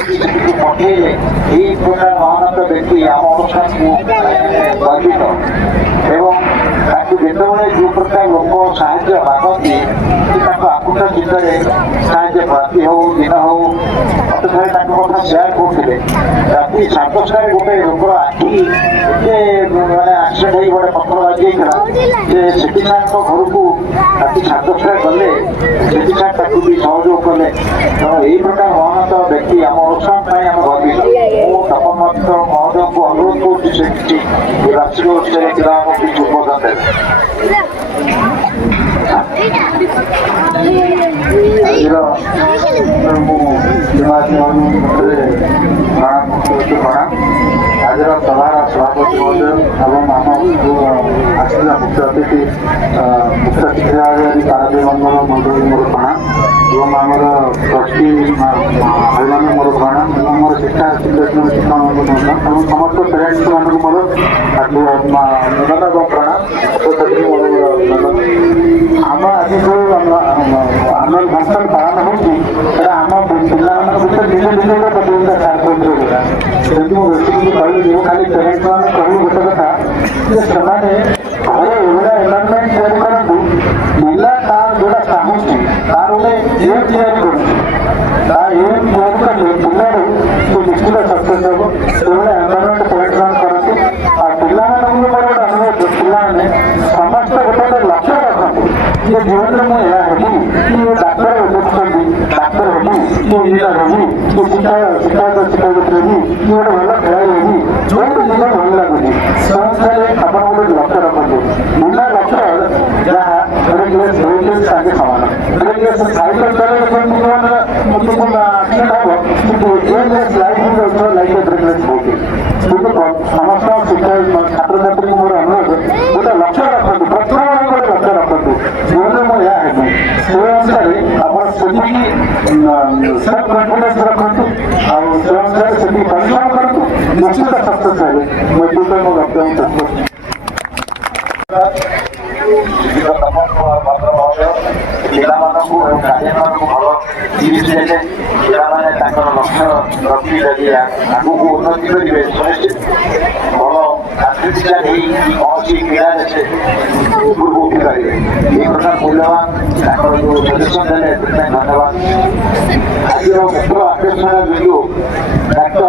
पठेले यही प्रकार महानत व्यक्ति आम अनुष्ठान को गर्वित एवं जितेबाला जो प्रकार लोक साहाଯ୍य मागती आकुट चिंतार साहाଯ୍य राति हो दिन हो मत थे कथा सेयार करते राति 7:30 गोटे लोकर आखि मैंने आक्सीडेट हो गोटे पथर लगे सेठी सार घर को राति 7:30 गले सेठी सार भी सहयोग कले तेणु यही प्रकार महानत व्यक्ति आम अनुष्ठान आम गर्वित तपन महोदय को अनुरोध कर वार्षिक उत्सव क्रीड़ा किसी उद्बोधन देवे। आज सभार सभापति महोदय एवं आम आसला मुख्य अतिथि मुख्य शिक्षा अधिकारी पारादीप मंडल मंडल मोर प्रणाम एवं आमर ट्रस्टी भाई मान मोर प्रणाम और मोर शिक्षा शिक्षक शिक्षक समस्त पेरेन्ट्स मान मोर नम्रता और प्रणाम आम आज जो आम फंक्शन पालन होती आम पिला निज निज प्रतियोगिता कार्यक्रम होगा सेमती मुझे कहली खाली पेरेन्ट्स मान कहूँ गोटे कथा घरे एभा एनवायरमेंट तैयारी करूँ ଏମ୍ ତିଆରି କରୁଛି ତା ଏମ୍ ତିଆରି କଲେ ପିଲାରୁ ସେ ନିଶ୍ଚିତ ସକ୍ସେସ୍ ହେବ। ସେଭଳି ଏନଭାରମେଣ୍ଟ ପରିଶ୍ରମ କରନ୍ତି। ଆଉ ପିଲାମାନଙ୍କୁ ମୋର ଗୋଟେ ଅନୁରୋଧ, ପିଲାମାନେ ସମସ୍ତେ ଗୋଟେ ଗୋଟେ ଲକ୍ଷ୍ୟ ରଖନ୍ତୁ ଯେ ଜୀବନରେ ମୁଁ ଏହା ହେବି, କି ଡାକ୍ତର ଦେଖୁଛନ୍ତି ଡାକ୍ତର ହେବି, କି ଇଞ୍ଜିନିୟର ହେବି, କି ଶିକ୍ଷୟିତ୍ରୀ ହେବି, କି ଗୋଟେ ଭଲ ଖେଳାଳି ହେବି, ଯୋଉଠି ନିଜେ ଭଲ ଲାଗୁଛି ସେ ଅନୁସାରେ ଆପଣ ଗୋଟେ ଲକ୍ଷ୍ୟ ରଖନ୍ତୁ। ବିନା ଲକ୍ଷ୍ୟ ଯାହା ଗୋଟେ ଗ୍ଲାସ୍ ଦୁଇ ସାଙ୍ଗେ ସମାନ। ଗୋଟେ ଗ୍ଲାସ୍ ସାଇକେଲ ଚଲେଇଲେ ଯେମିତି ଜୀବନରେ ଆକ୍ସିଡେଣ୍ଟ ହେବ, କିନ୍ତୁ ଏ glass life life break glass ବହୁତ। କିନ୍ତୁ ସମସ୍ତ ଛାତ୍ରଛାତ୍ରୀଙ୍କୁ ମୋର ଅନୁରୋଧ, ଗୋଟେ ଲକ୍ଷ୍ୟ ରଖନ୍ତୁ, ପ୍ରଥମ ଗୋଟେ ଲକ୍ଷ୍ୟ ରଖନ୍ତୁ ଜୀବନରେ ମୁଁ ଏହା ହେବି। ସେ ଅନୁସାରେ ଆପଣ ସେତିକି ସେଲ୍ଫ କନଫିଡେନ୍ସ ରଖନ୍ତୁ ଆଉ ସେ ଅନୁସାରେ ସେତିକି ପରିଶ୍ରମ କରନ୍ତୁ, ନିଶ୍ଚିତ ସକ୍ସେସ୍ ହେବେ। ମୁଁ ଏଥିପାଇଁ ମୋ ବକ୍ତବ୍ୟ ଶେଷ କରୁଛି। ପିଲାମାନଙ୍କୁ ଏବଂ ଗାର୍ଡିଆନମାନଙ୍କୁ ଭଲ ଜିନିଷ ଦେଲେ ପିଲାମାନେ ତାଙ୍କର ଲକ୍ଷ୍ୟ ରଖି ଯଦି ଆଗକୁ ଉନ୍ନତି କରିବେ ସୁନିଶ୍ଚିତ ଭଲ ଆଥଲେଟିକା ନେଇ କୌଣସି କ୍ରୀଡ଼ାରେ ସେ ଉପରକୁ ଉଠିପାରିବେ। ଏହି ପ୍ରକାର ମୂଲ୍ୟବାନ ତାଙ୍କର ଯେଉଁ ସଜେସନ୍ ଦେଲେ ସେଥିପାଇଁ ଧନ୍ୟବାଦ। ଆଜିର ମୁଖ୍ୟ ଆକର୍ଷଣ ଯୋଗୁଁ ଡାକ୍ତର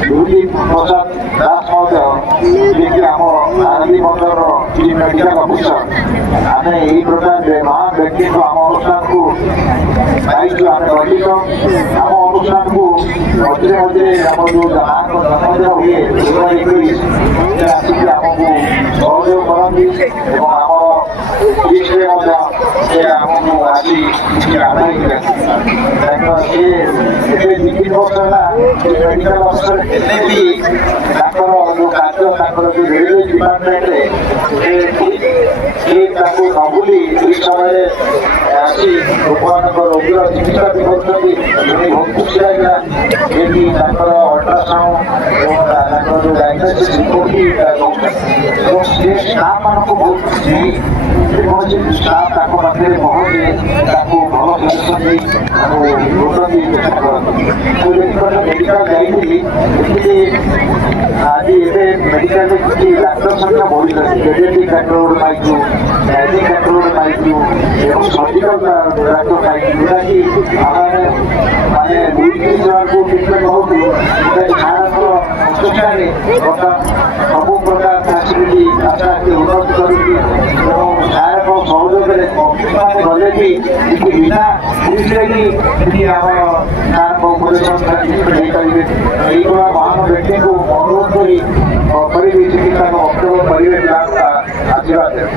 ବିଭୂତି ପ୍ରସାଦ ଦାସ ମହୋଦୟ, ଯିଏକି ଆମ ଆରମ୍ଭୀ ମଣ୍ଡଳର ଚିଫ୍ ମେଡିକାଲ ଅଫିସର, ଆମେ ଏହି ପ୍ରକାର ମହାନ ବ୍ୟକ୍ତିଙ୍କୁ ଆମ ଅନୁଷ୍ଠାନକୁ ପାଇଛୁ। ଆମେ ଗଠିତ ଆମ ଅନୁଷ୍ଠାନକୁ ମଝିରେ ମଝିରେ ଆମ ଯେଉଁ ମାଆଙ୍କ ଜନ୍ମଦିନ ହୁଏ 2021 ଆସିକି ଆମକୁ ସହଯୋଗ କରନ୍ତି ଏବଂ ଆମର ଲିଷ୍ଟରେ ମଧ୍ୟ ସେ ଆମକୁ ଆସି କିଛି ଆଣାଇଥିଲେ। ସେ ଏବେ 2-3 ବର୍ଷ ହେଲା ମେଡିକାଲ ଅଫିସର ହେଲେ ବି ତାଙ୍କର ଯେଉଁ କାର୍ଯ୍ୟ ତାଙ୍କର ଯେଉଁ ରେଲୱେ ଡିପାର୍ଟମେଣ୍ଟରେ ସେ ତାକୁ ନ ଭୁଲି ଏହି ସମୟରେ ଆସି ଲୋକମାନଙ୍କ ରୋଗୀର ଚିକିତ୍ସା ବି କରୁଛନ୍ତି। ଶୁଣି ବହୁତ ଖୁସି ଲାଗିଲା ଯେକି ତାଙ୍କର ଅଲ୍ଟ୍ରାସାଉଣ୍ଡ ଏବଂ ତାଙ୍କର ଯେଉଁ ଡାଇଗ୍ନୋସିସ୍ ରିପୋର୍ଟ ବି ଦେଉଛନ୍ତି ଏବଂ ସେ ଷ୍ଟାଫ୍ ମାନଙ୍କୁ ବହୁତ ଖୁସି ନେଇ ଯେକୌଣସି ଷ୍ଟାଫ୍ ତାଙ୍କ ପାଖରେ ପହଞ୍ଚି ତାକୁ ଭଲ ସଜେସନ୍ ଦେଇ ତାକୁ ଉନ୍ନତି ଚେଷ୍ଟା କରନ୍ତି। ମୁଁ ଯେତେବେଳେ ମେଡିକାଲ ଯାଇଥିଲି ଦେଖିଲି ଆଜି ଏବେ ମେଡିକାଲରେ କିଛି ଡାକ୍ତର ସଂଖ୍ୟା ବଢ଼ିଛନ୍ତି। ପେଡ଼ିଆଟ୍ରିକ୍ ଡାକ୍ତର ଗୋଟେ ପାଇଛୁ, ଗାଇନିକ୍ ଡାକ୍ତର ଗୋଟେ ପାଇଛୁ ଏବଂ ସର୍ଜିକାଲ ଡାକ୍ତର ପାଇଛୁ, ଯେଉଁଟାକି ଆମେ ମାନେ 2-3 ଜଣଙ୍କୁ ଟ୍ରିଟମେଣ୍ଟ ହେଉଛୁ। ସାରଙ୍କର ପ୍ରଚେଷ୍ଟାରେ ବର୍ତ୍ତମାନ ସବୁ ପ୍ରକାର ଫ୍ୟାସିଲିଟି ଆସ୍ତେ ଆସ୍ତେ ଉନ୍ନତି କରୁଛି ଏବଂ ସାରଙ୍କ ସହଯୋଗରେ ଅଫିସମାନେ ଗଲେ ବି କିଛି ବିନା ଫିସ୍ରେ ବି କିଛି ଆମର ସାରଙ୍କ ଉପଦେଶନ ନେଇପାରିବେ। ଏଇଭଳିଆ ମହାନ ବ୍ୟକ୍ତିଙ୍କୁ ଅନୁରୋଧ କରିବି ଚିକିତ୍ସାଙ୍କ ବକ୍ତବ୍ୟ କରିବେ ପିଲାଙ୍କ ଆଶୀର୍ବାଦ ଦେବେ।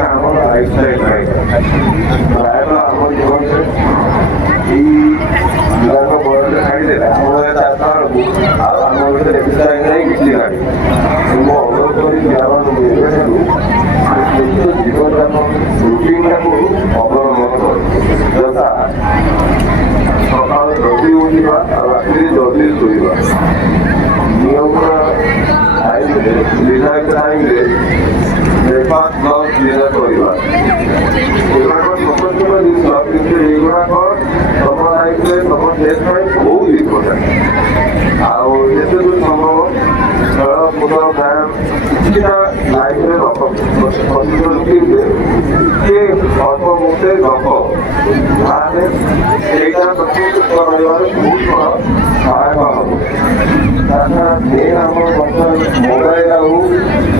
ଆମର ଲାଇଫଷ୍ଟାଇଲ ନାହିଁ ପ୍ରାୟତଃ ଆମ ଜୀବନରେ ଏଇ ପିଲାଙ୍କ ବୟସରେ ଖାଇଦେଲେ ଆମର ଚାଷକୁ ଆଉ ଆମ ଭିତରେ ଏକ୍ସରସାଇଜ ନାହିଁ, କିଛି ନାହିଁ। ମୁଁ ଅନୁରୋଧ କରି ପିଲାମାନଙ୍କୁ ନିଜ ଜୀବନଯାପନ ରୁଟିନଟାକୁ ଅବଲମ୍ବନ କରୁ। ଯଥା ସକାଳୁ ଜଲ୍ଦି ଉଠିବା ଆଉ ରାତିରେ ଜଲ୍ଦି ଶୋଇବା, ନିୟମର ଟାଇମରେ ନିର୍ଦ୍ଧାରିତ ଟାଇମରେ ବ୍ରେକଫାଷ୍ଟ ଲଞ୍ଚ ଡିନର କରିବା। ଏଗୁଡ଼ାକ ଛୋଟ ଛୋଟ ଜିନିଷ, କିନ୍ତୁ ଏଗୁଡ଼ାକ ତମ ଲାଇଫରେ ତମ ଦେଶ ପାଇଁ ବହୁତ ଇମ୍ପୋର୍ଟାଣ୍ଟ। ଆଉ ଯେତେ ଦୂର ସମ୍ଭବ ଖେଳକୁଦ ବ୍ୟାୟାମ କିଛିଟା ଲାଇଫରେ ଟିକେ ଅଳ୍ପ ମୁହୂର୍ତ୍ତେ ଗପ, ତାହେଲେ ସେଇଟା ପ୍ରସ୍ତୁତ ରହିବାରେ ବହୁତ ସହାୟକ ହେବ। ତାଛଡ଼ା ମେନ୍ ଆମର ବର୍ତ୍ତମାନ ମୋବାଇଲ ଆଉ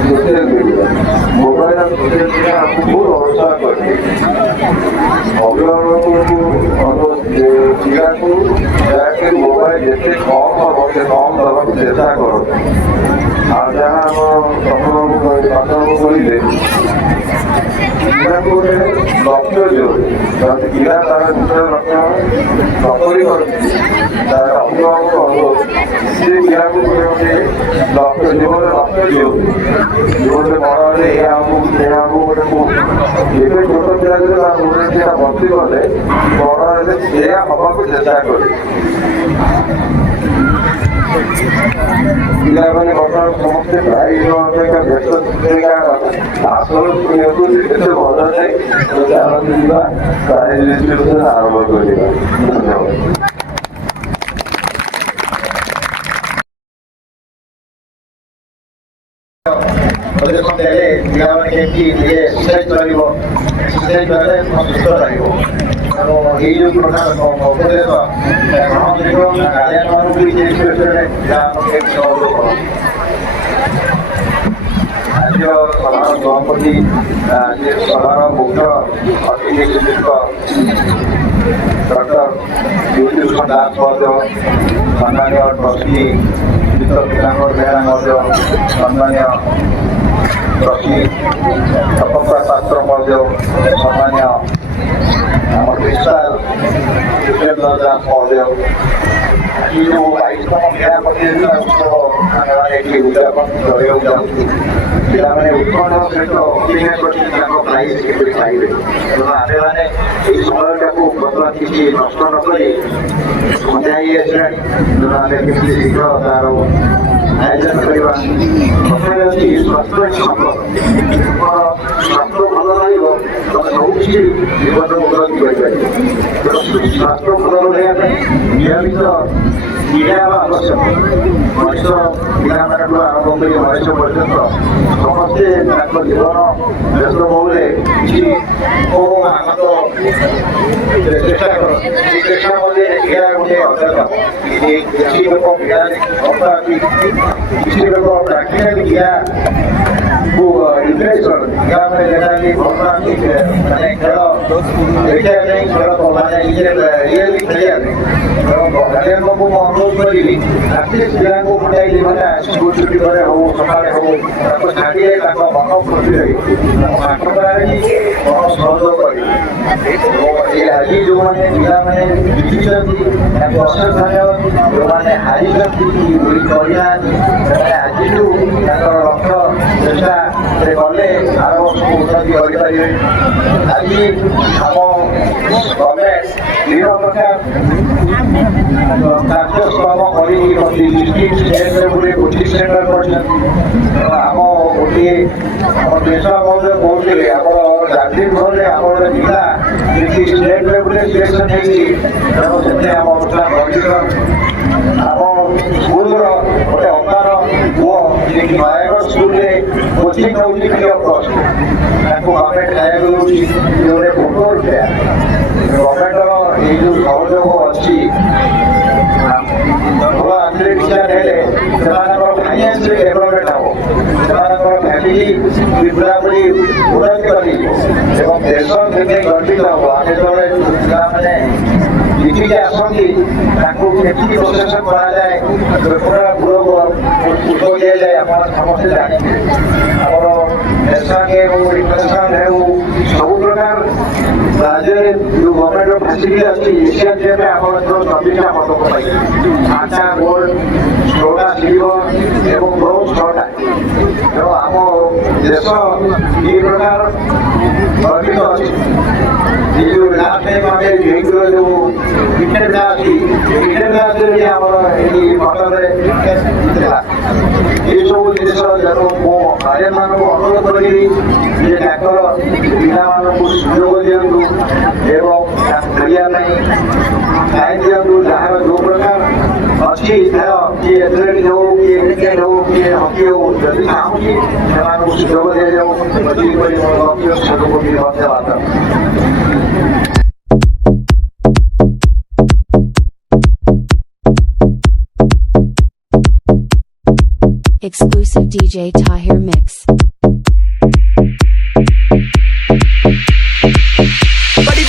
ସୋସିଆଲ ମିଡ଼ିଆ, ମୋବାଇଲ ଆଉ ସୋସିଆଲ ମିଡ଼ିଆ ଆମକୁ ବହୁତ ଅସହାୟ କରିଛି। ଅଭିଭାବକଙ୍କୁ ପିଲାକୁ ମୋବାଇଲ ଯେତେ କମ୍ ଗୋଟେ କମ୍ ଦେବାକୁ ଚେଷ୍ଟା କରନ୍ତୁ। ଆଉ ଯାହା ଆମ ସଫଳବାବୁ କହିଲେ ପିଲାକୁ ଗୋଟେ ଲକ୍ଷ୍ୟ ଦିଅ, ଯଦି ପିଲା ତାର ନିଜର ଲକ୍ଷ୍ୟ ନକରି କରୁଛି ତାର ଅଭିଭାବକ ଅନୁରୋଧ ସେ ପିଲାକୁ ଗୋଟେ ଲକ୍ଷ୍ୟ ଜୀବନରେ ଲକ୍ଷ୍ୟ ଦିଅନ୍ତୁ। ଜୀବନରେ ବଡ଼ ହେଲେ ଏହା ହବୁ ସେୟା ହବୁ ଗୋଟେ ଏବେ ଛୋଟ ପିଲା ଯଦି ତା ମୁଣ୍ଡରେ ସେଟା ବସି ଗଲେ ବଡ଼ ହେଲେ ସେୟା ହବାକୁ ଚେଷ୍ଟା କରେ। ପିଲାମାନେ ବର୍ତ୍ତମାନ ସମସ୍ତେ ପ୍ରାୟ ବ୍ୟସ୍ତ ଆସନ ଶୁଣିବାକୁ କେତେ ଭଲ ଥାଏ ଚାଲନ୍ତୁ ଯିବା ପ୍ରାୟ ଆରମ୍ଭ କରିବା। ଧନ୍ୟବାଦ। ଉପଦେଶ ଦେଲେ ପିଲାମାନେ କେମିତି ନିଜେ ଏକ୍ସରସାଇଜ କରିବ, ଏକ୍ସରସାଇଜ କଲେ ସୁସ୍ଥ ରହିବ। ତେଣୁ ଏଇ ଯେଉଁ ପ୍ରକାର ଉପଦେଶ ଗ୍ରହଣ କରିବ ଗାର୍ଡ଼ିଆନମାନଙ୍କୁ ବି ସେ ବିଷୟରେ ପିଲାମାନଙ୍କୁ କେମିତି ସହଯୋଗ କରନ୍ତି। ଆଜିର ସଭାର ସଭାପତି ସଭାର ମୁଖ୍ୟ ଅତିଥି ଶିକ୍ଷକ ଡକ୍ଟର ବିଭୂତିଭୂଷଣ ଦାସ ମଧ୍ୟ ସମ୍ମାନୀୟ ଟ୍ରଷ୍ଟି ପିଲାଙ୍କ ବେହେରା ମଧ୍ୟ ସମ୍ମାନୀୟ ଟ୍ରଷ୍ଟି ତପସ୍ୟା ପାତ୍ର ମଧ୍ୟ ସମ୍ମାନୀୟ ଆମ ପ୍ରିନ୍ସିପାଲ ଜିତେନ୍ଦ୍ର ଦାସ ମଧ୍ୟ ଆଜି ଯେଉଁ 22ତମ କ୍ରୀଡ଼ା ପ୍ରତିଯୋଗିତା ଆମେମାନେ ଏଠି ଉଦ୍ଯାପନ କରିବାକୁ ଯାଉଛୁ। ପିଲାମାନେ ଉତ୍କଣ୍ଠାର ସହିତ ଅପେକ୍ଷା କରିଛନ୍ତି ତାଙ୍କ ପ୍ରାଇଜ୍ କିପରି ପାଇବେ। ତେଣୁ ଆମେମାନେ ଏହି ସମୟଟାକୁ ବର୍ତ୍ତମାନ କିଛି ନଷ୍ଟ ନ କରି ସନ୍ଧ୍ୟା ହେଇ ଆସିଲାଣି। ତେଣୁ ଆମେ କେମିତି ଶୀଘ୍ର ତାର ଆୟୋଜନ କରିବା। କଥାରେ ଅଛି ସ୍ୱାସ୍ଥ୍ୟ ହିଁ ସମ୍ପଦ। ସ୍ୱାସ୍ଥ୍ୟ ଭଲ ରହିବ ତମେ ସବୁ କିଛି ଜୀବନରେ ଉନ୍ନତି କରିପାରିବ। ତେଣୁ ସ୍ୱାସ୍ଥ୍ୟ ଭଲ ରହିବା ପାଇଁ ନିୟମିତ କ୍ରୀଡ଼ା ହେବା ଆବଶ୍ୟକ। ମଣିଷ ପିଲାମାନଠୁ ଆରମ୍ଭ କରି ମଣିଷ ପର୍ଯ୍ୟନ୍ତ ସମସ୍ତେ ତାଙ୍କ ଜୀବନ ବ୍ୟସ୍ତବହୁଳରେ କିଛି ଆନନ୍ଦ ଚେଷ୍ଟା କରନ୍ତି। ସେଇ ଚେଷ୍ଟା ମଧ୍ୟରେ କ୍ରୀଡ଼ା ଗୋଟେ ଅନ୍ତର୍ଗତ। କିଛି ଲୋକ କ୍ରୀଡ଼ାରେ ଅଛନ୍ତି, କିଛି ଲୋକ ପ୍ରାକ୍ଟିକାଲି କ୍ରୀଡ଼ାକୁ ଇଣ୍ଟରେଷ୍ଟ କରନ୍ତି। ପିଲାମାନେ ଜେନେରାଲି ଭଲ ପାଆନ୍ତି ମାନେ ଖେଳ ଦେଖିବା ପାଇଁ, ଖେଳ ମାନେ ନିଜେ ରିଏଲି ଖେଳିବା ପାଇଁ। ଗାର୍ଡ଼ିଆନଙ୍କୁ ମୁଁ ଅନୁରୋଧ କରିବି ଆଟଲିଷ୍ଟ ପିଲାଙ୍କୁ ଘଣ୍ଟାଏ 2 ଘଣ୍ଟା ସ୍କୁଲ ଛୁଟି ପରେ ହଉ ସକାଳେ ହଉ ତାକୁ ଛାଡ଼ିଲେ ତାଙ୍କ ମନ ଫୁର୍ତ୍ତି ରହିବ। ପାଠ ପଢ଼ାରେ ବି ମନ ସହଯୋଗ କରିବେ। ଏଇ ଆଜି ଯେଉଁମାନେ ପିଲାମାନେ ଜିତିଛନ୍ତି ତାଙ୍କୁ ଅଶେଷ ଧନ୍ୟବାଦ। ଯେଉଁମାନେ ହାରିଛନ୍ତି କରିନାହାନ୍ତି ସେମାନେ ଆଜିଠୁ ତାଙ୍କର ଲକ୍ଷ୍ୟ ଚେଷ୍ଟାରେ କଲେ ଆର ବର୍ଷକୁ ଉନ୍ନତି କରିପାରିବେ। ଆଜି ଆମ ଗଭର୍ଣ୍ଣମେଣ୍ଟ ବିଭିନ୍ନ ପ୍ରକାର କାର୍ଯ୍ୟକ୍ରମ କରି ଡିଷ୍ଟ୍ରିକ୍ଟ ଷ୍ଟେଟ୍ ଲେବୁଲରେ କୋଚିଂ ସେଣ୍ଟର କରିଛନ୍ତି। ତେଣୁ ଆମ ଗୋଟିଏ ଆମ ଦେଶ ମଧ୍ୟ କହୁଥିଲେ ଆମର ଜାତିଘରରେ ଆମର ଜିଲ୍ଲା ଯେମିତି ଷ୍ଟେଟ୍ ଲେବୁଲରେ ସିଲେକ୍ସନ ହେଇଛି। ତେଣୁ ସେଥିରେ ଆମ ଅନୁଷ୍ଠାନ ଗଠିତ। ଆମ ସ୍କୁଲର ଗୋଟେ ଅପାର ପୁଅ ଯିଏକି ନୟାଗଡ଼ ସ୍କୁଲରେ କୋଚିଂ ନେଉଛି ଫ୍ରି ଅଫ୍ କଷ୍ଟ। ତାଙ୍କୁ ଗଭର୍ଣ୍ଣମେଣ୍ଟ ଖାଇବାକୁ ଦେଉଛି ଗୋଟେ ଭୋଟର ଫେୟାର। ଗଭର୍ଣ୍ଣମେଣ୍ଟର ଏଇ ଯେଉଁ ସହଯୋଗ ଅଛି ଭଲ ଆଥଲେଟିକ୍ସ ହେଲେ ସେମାନଙ୍କର ଫାଇନାନ୍ସିଆଲି ଡେଭଲପମେଣ୍ଟ ହେବ, ସେମାନଙ୍କର ଫ୍ୟାମିଲି ପୁରାପୁରି ଉନ୍ନତି କରିବ ଏବଂ ଦେଶ କେତେ ଗର୍ବିତ ହେବ। ଆମେ ଯେତେବେଳେ ପିଲାମାନେ ଜିତିକି ଆସନ୍ତି ତାଙ୍କୁ କେମିତି ପ୍ରସେସନ କରାଯାଏ, ପୁରା ପୂର୍ବ ଦିଆଯାଏ ଆପଣ ସମସ୍ତେ ଜାଣିବେ। ଆମର ନ୍ୟାସନାଲ ହେଉ ଇଣ୍ଟରନ୍ୟାସନାଲ ହେଉ ସବୁ ପ୍ରକାର ରାଜ୍ୟରେ ଯେଉଁ ଗଭର୍ଣ୍ଣମେଣ୍ଟର ଫ୍ୟାସିଲିଟି ଅଛି। ଏସିଆନ୍ ଗେମ୍ରେ ଆମର 24ଟା ପଦକ ପାଇছে। 8ଟା ଗୋଲ୍ଡ, 16ଟା ସିଲଭର ଏବଂ ବ୍ରୋଞ୍ଜ 6ଟା। ତେଣୁ ଆମ ଦେଶ ଏହି ପ୍ରକାର ଗର୍ବିତ ଅଛି। ଏ ଯେଉଁ ଲାଷ୍ଟ ଟାଇମ୍ ଆମେ ହେଇଥିଲା ଯେଉଁ କ୍ରିକେଟ ମ୍ୟାଚ୍ କ୍ରିକେଟ ମ୍ୟାଚ୍ରେ ବି ଆମର ଏଇ କଟକରେ ଜିତିଥିଲା। ଏସବୁ ଜିନିଷ ତେଣୁ ମୁଁ ଗାର୍ଡ଼ିଆନମାନଙ୍କୁ ଅନୁରୋଧ କରିବି ଯେ ତାଙ୍କର ପିଲାମାନଙ୍କୁ ସୁଯୋଗ ଦିଅନ୍ତୁ ଏବଂ ଖେଳିବା ପାଇଁ ଟାଇମ୍ ଦିଅନ୍ତୁ। ଯାହାର ଯେଉଁ ପ୍ରକାର ଅଛି ଖେଳ, କିଏ ଏଥଲେଟିକ୍ ହଉ, କିଏ କ୍ରିକେଟ ହଉ, କିଏ ହକି ହଉ, ଯଦି ଚାହୁଁଛି ସେମାନଙ୍କୁ ସୁଯୋଗ ଦିଆଯାଉ। ଏତିକି କରି ମୋ ଲକ୍ଷ୍ୟ ସୁଯୋଗ ଧନ୍ୟବାଦ। Exclusive DJ Tahir Mix. Body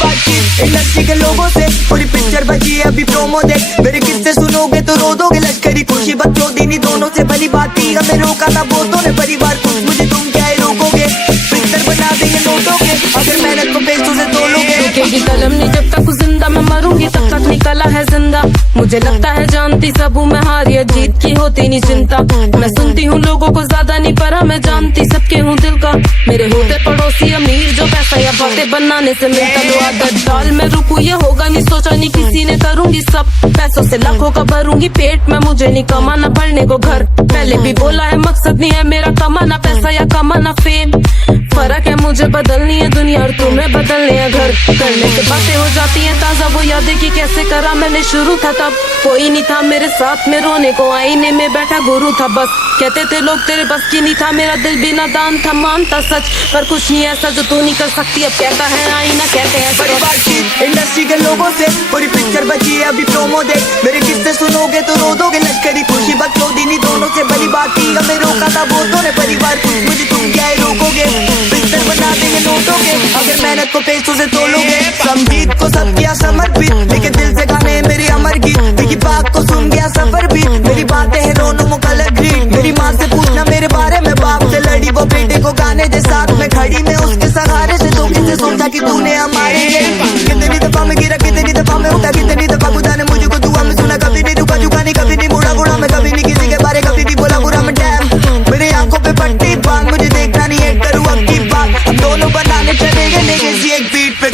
industry के लोगों से पूरी पिक्चर बची है अभी प्रोमो देख मेरे किस्से सुनोगे तो रो दोगे लश्करी खुशी बच्चों दीनी दोनों से भली बात थी हमें रोका था बहुतों ने परिवार कुछ मुझे तुम क्या ही रोकोगे पिक्चर बना देंगे नोटों के अगर मेहनत को पैसों से तोलोगे रुकेगी कलम नहीं जब तक जिंदा मैं मरूंगी तब तक निकला है जिंदा मुझे लगता है जानती सब हूँ मैं हार या जीत की होती नहीं चिंता मैं सुनती हूँ लोगों को ज्यादा नहीं पर मैं जानती सबके हूँ दिल का मेरे होते पड़ोसी अमीर जो पैसा या बातें बनाने से मिलता लो आदत डाल मैं रुकू ये होगा नहीं सोचा नहीं किसी ने करूंगी सब पैसों से लाखों का भरूंगी पेट में मुझे नहीं कमाना पड़ने को घर पहले भी बोला है मकसद नहीं है मेरा कमाना पैसा या कमाना फेम फर्क है मुझे बदलनी है दुनिया और तुम्हें बदलने है घर करने से बातें हो जाती हैं ताजा वो यादें कि कैसे करा मैंने शुरू था तब कोई नहीं था मेरे साथ में रोने को आईने में बैठा गुरु था बस कहते थे लोग तेरे बस की नहीं था मेरा दिल भी नादान था मानता सच पर कुछ नहीं ऐसा जो तू नहीं कर सकती अब कहता है आईना कहते हैं बड़ी बातचीत इंडस्ट्री के लोगों से पूरी पिक्चर बची है अभी प्रोमो देख मेरे किस्से सुनोगे तो रो दोगे लश्करी खुशी बच्चों दीनी दोनों से भली बात थी हमें रोका था बहुतों ने परिवार कुछ मुझे तुम क्या ही रोकोगे पिक्चर बना देंगे नोटों के अगर मेहनत को पैसों से तोलोगे संगीत को सब किया समर्पित लेकिन दिल से गाने मेरी अमर गीत देखी बात को सुन गया सफर भी मेरी बातें हैं दोनों मुकल ग्रीट मेरी माँ से पूछना मेरे बारे में बाप से लड़ी वो बेटे को गाने दे साथ में खड़ी में उसके सहारे से तो किससे सोचा कि तूने हमारे लिए कितनी दफा में गिरा कितनी दफा में उठा कितनी दफा खुदा ने मुझको दुआ में सुना कभी नहीं रुका झुका नहीं कभी नहीं मुड़ा मुड़ा मैं कभी नहीं किसी के बारे कभी नहीं बोला बुरा मैं डैम मेरे आंखों पे पट्टी बांध मुझे देखना नहीं है करूँ अब की बात हम दोनों बनाने चलेंगे लेकिन सी एक बीट पे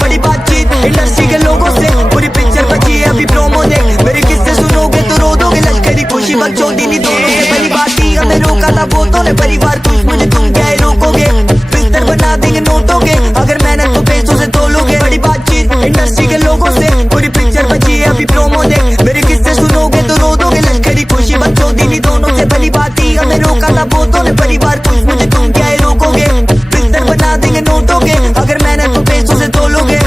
बड़ी बातचीत इंडस्ट्री के लोगों से पूरी पिक्चर बची है अभी प्रोमो देख मेरे किस्से सुनोगे तो रो दोगे लश्करी खुशी बच्चों दीनी दोनों से बड़ी बात थी हमें रोका था बहुतों ने परिवार कुछ मुझे तुम क्या ही रोकोगे पिक्चर बना देंगे नोटों के अगर मेहनत को पैसों से तोलोगे बड़ी बातचीत इंडस्ट्री के लोगों से पूरी पिक्चर बची है अभी प्रोमो देख मेरे किस्से सुनोगे तो रो दोगे लश्करी खुशी बच्चों दीनी दोनों से भली बात थी हमें रोका था बहुतों ने परिवार कुछ मुझे तुम क्या ही रोकोगे पिक्चर बना देंगे नोटों के अगर मेहनत को पैसों से तोलोगे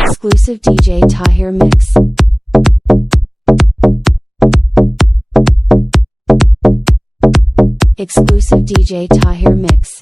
Exclusive DJ Tahir Mix. Exclusive DJ Tahir Mix.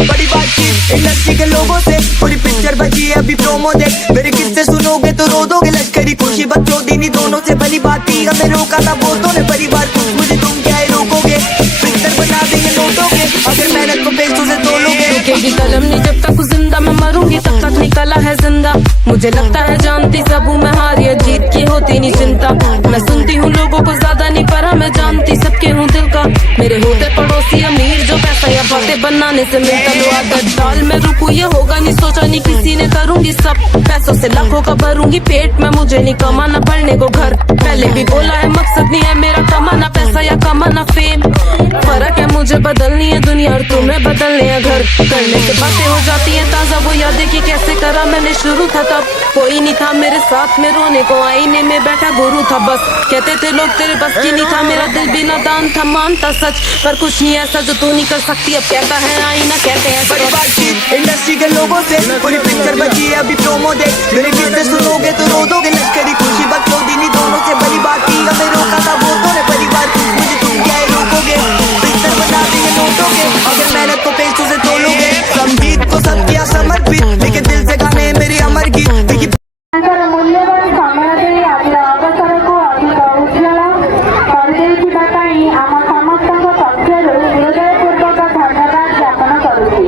बड़ी बातचीत इंडस्ट्री के लोगों से पूरी पिक्चर बची है अभी प्रोमो देख मेरे किस्से सुनोगे तो रो दोगे लश्करी खुशी बच्चों दीनी दोनों से भली बात थी हमें रोका था बहुतों ने परिवार कुछ मुझे तुम क्या ही रोकोगे पिक्चर बना देंगे नोटों के अगर मेहनत को पैसों से तोलोगे रुकेगी कलम नहीं जब तक जिंदा मैं मरूंगी तब तक निकला है जिंदा मुझे लगता है जानती सब हूँ मैं हार या जीत की होती नहीं चिंता मैं सुनती हूँ लोगों को ज्यादा नहीं पर मैं जानती सबके हूँ दिल का मेरे होते पड़ोसी अमीर जो पैसा या बातें बनाने से मिलता लो आदत डाल मैं रुकू ये होगा नहीं सोचा नहीं किसी ने करूंगी सब पैसों से लाखों का भरूंगी पेट में मुझे नहीं कमाना पड़ने को घर पहले भी बोला है मकसद नहीं है मेरा कमाना पैसा या कमाना फेम फर्क है मुझे बदलनी है दुनिया और तुम्हें बदलने है घर करने से बातें हो जाती हैं ताजा वो यादें कि कैसे करा मैंने शुरू था तब कोई नहीं था मेरे साथ में रोने को आईने में बैठा गुरु था बस कहते थे लोग तेरे बस की नहीं था मेरा दिल भी नादान था मानता सच पर कुछ नहीं ऐसा जो तू नहीं कर सकती अब कहता है आईना कहते हैं बड़ी बातचीत इंडस्ट्री के लोगों से पूरी पिक्चर बची है अभी प्रोमो देख मेरे किस्से सुनोगे तो रो दोगे लश्करी खुशी बच्चों दीनी दोनों से भली बात थी हमें रोका था बहुतों ने परिवार कुछ मुझे तुम क्या ही रोकोगे पिक्चर बना देंगे नोटों के अगर मेहनत को पैसों से तोलोगे संगीत को सब किया समर्पित लेकिन दिल से गाने मेरी अमर गीत देखी मूल्यवान समय देଇ ଆଜିର ଅବସରକୁ ଅଧିକ ଉଜ୍ଜଳ କରିଦେଇଥିବା ପାଇଁ ଆମ ସମସ୍ତଙ୍କ ପକ୍ଷରୁ ହୃଦୟପୂର୍ବକ ଧନ୍ୟବାଦ ଜ୍ଞାପନ କରୁଛି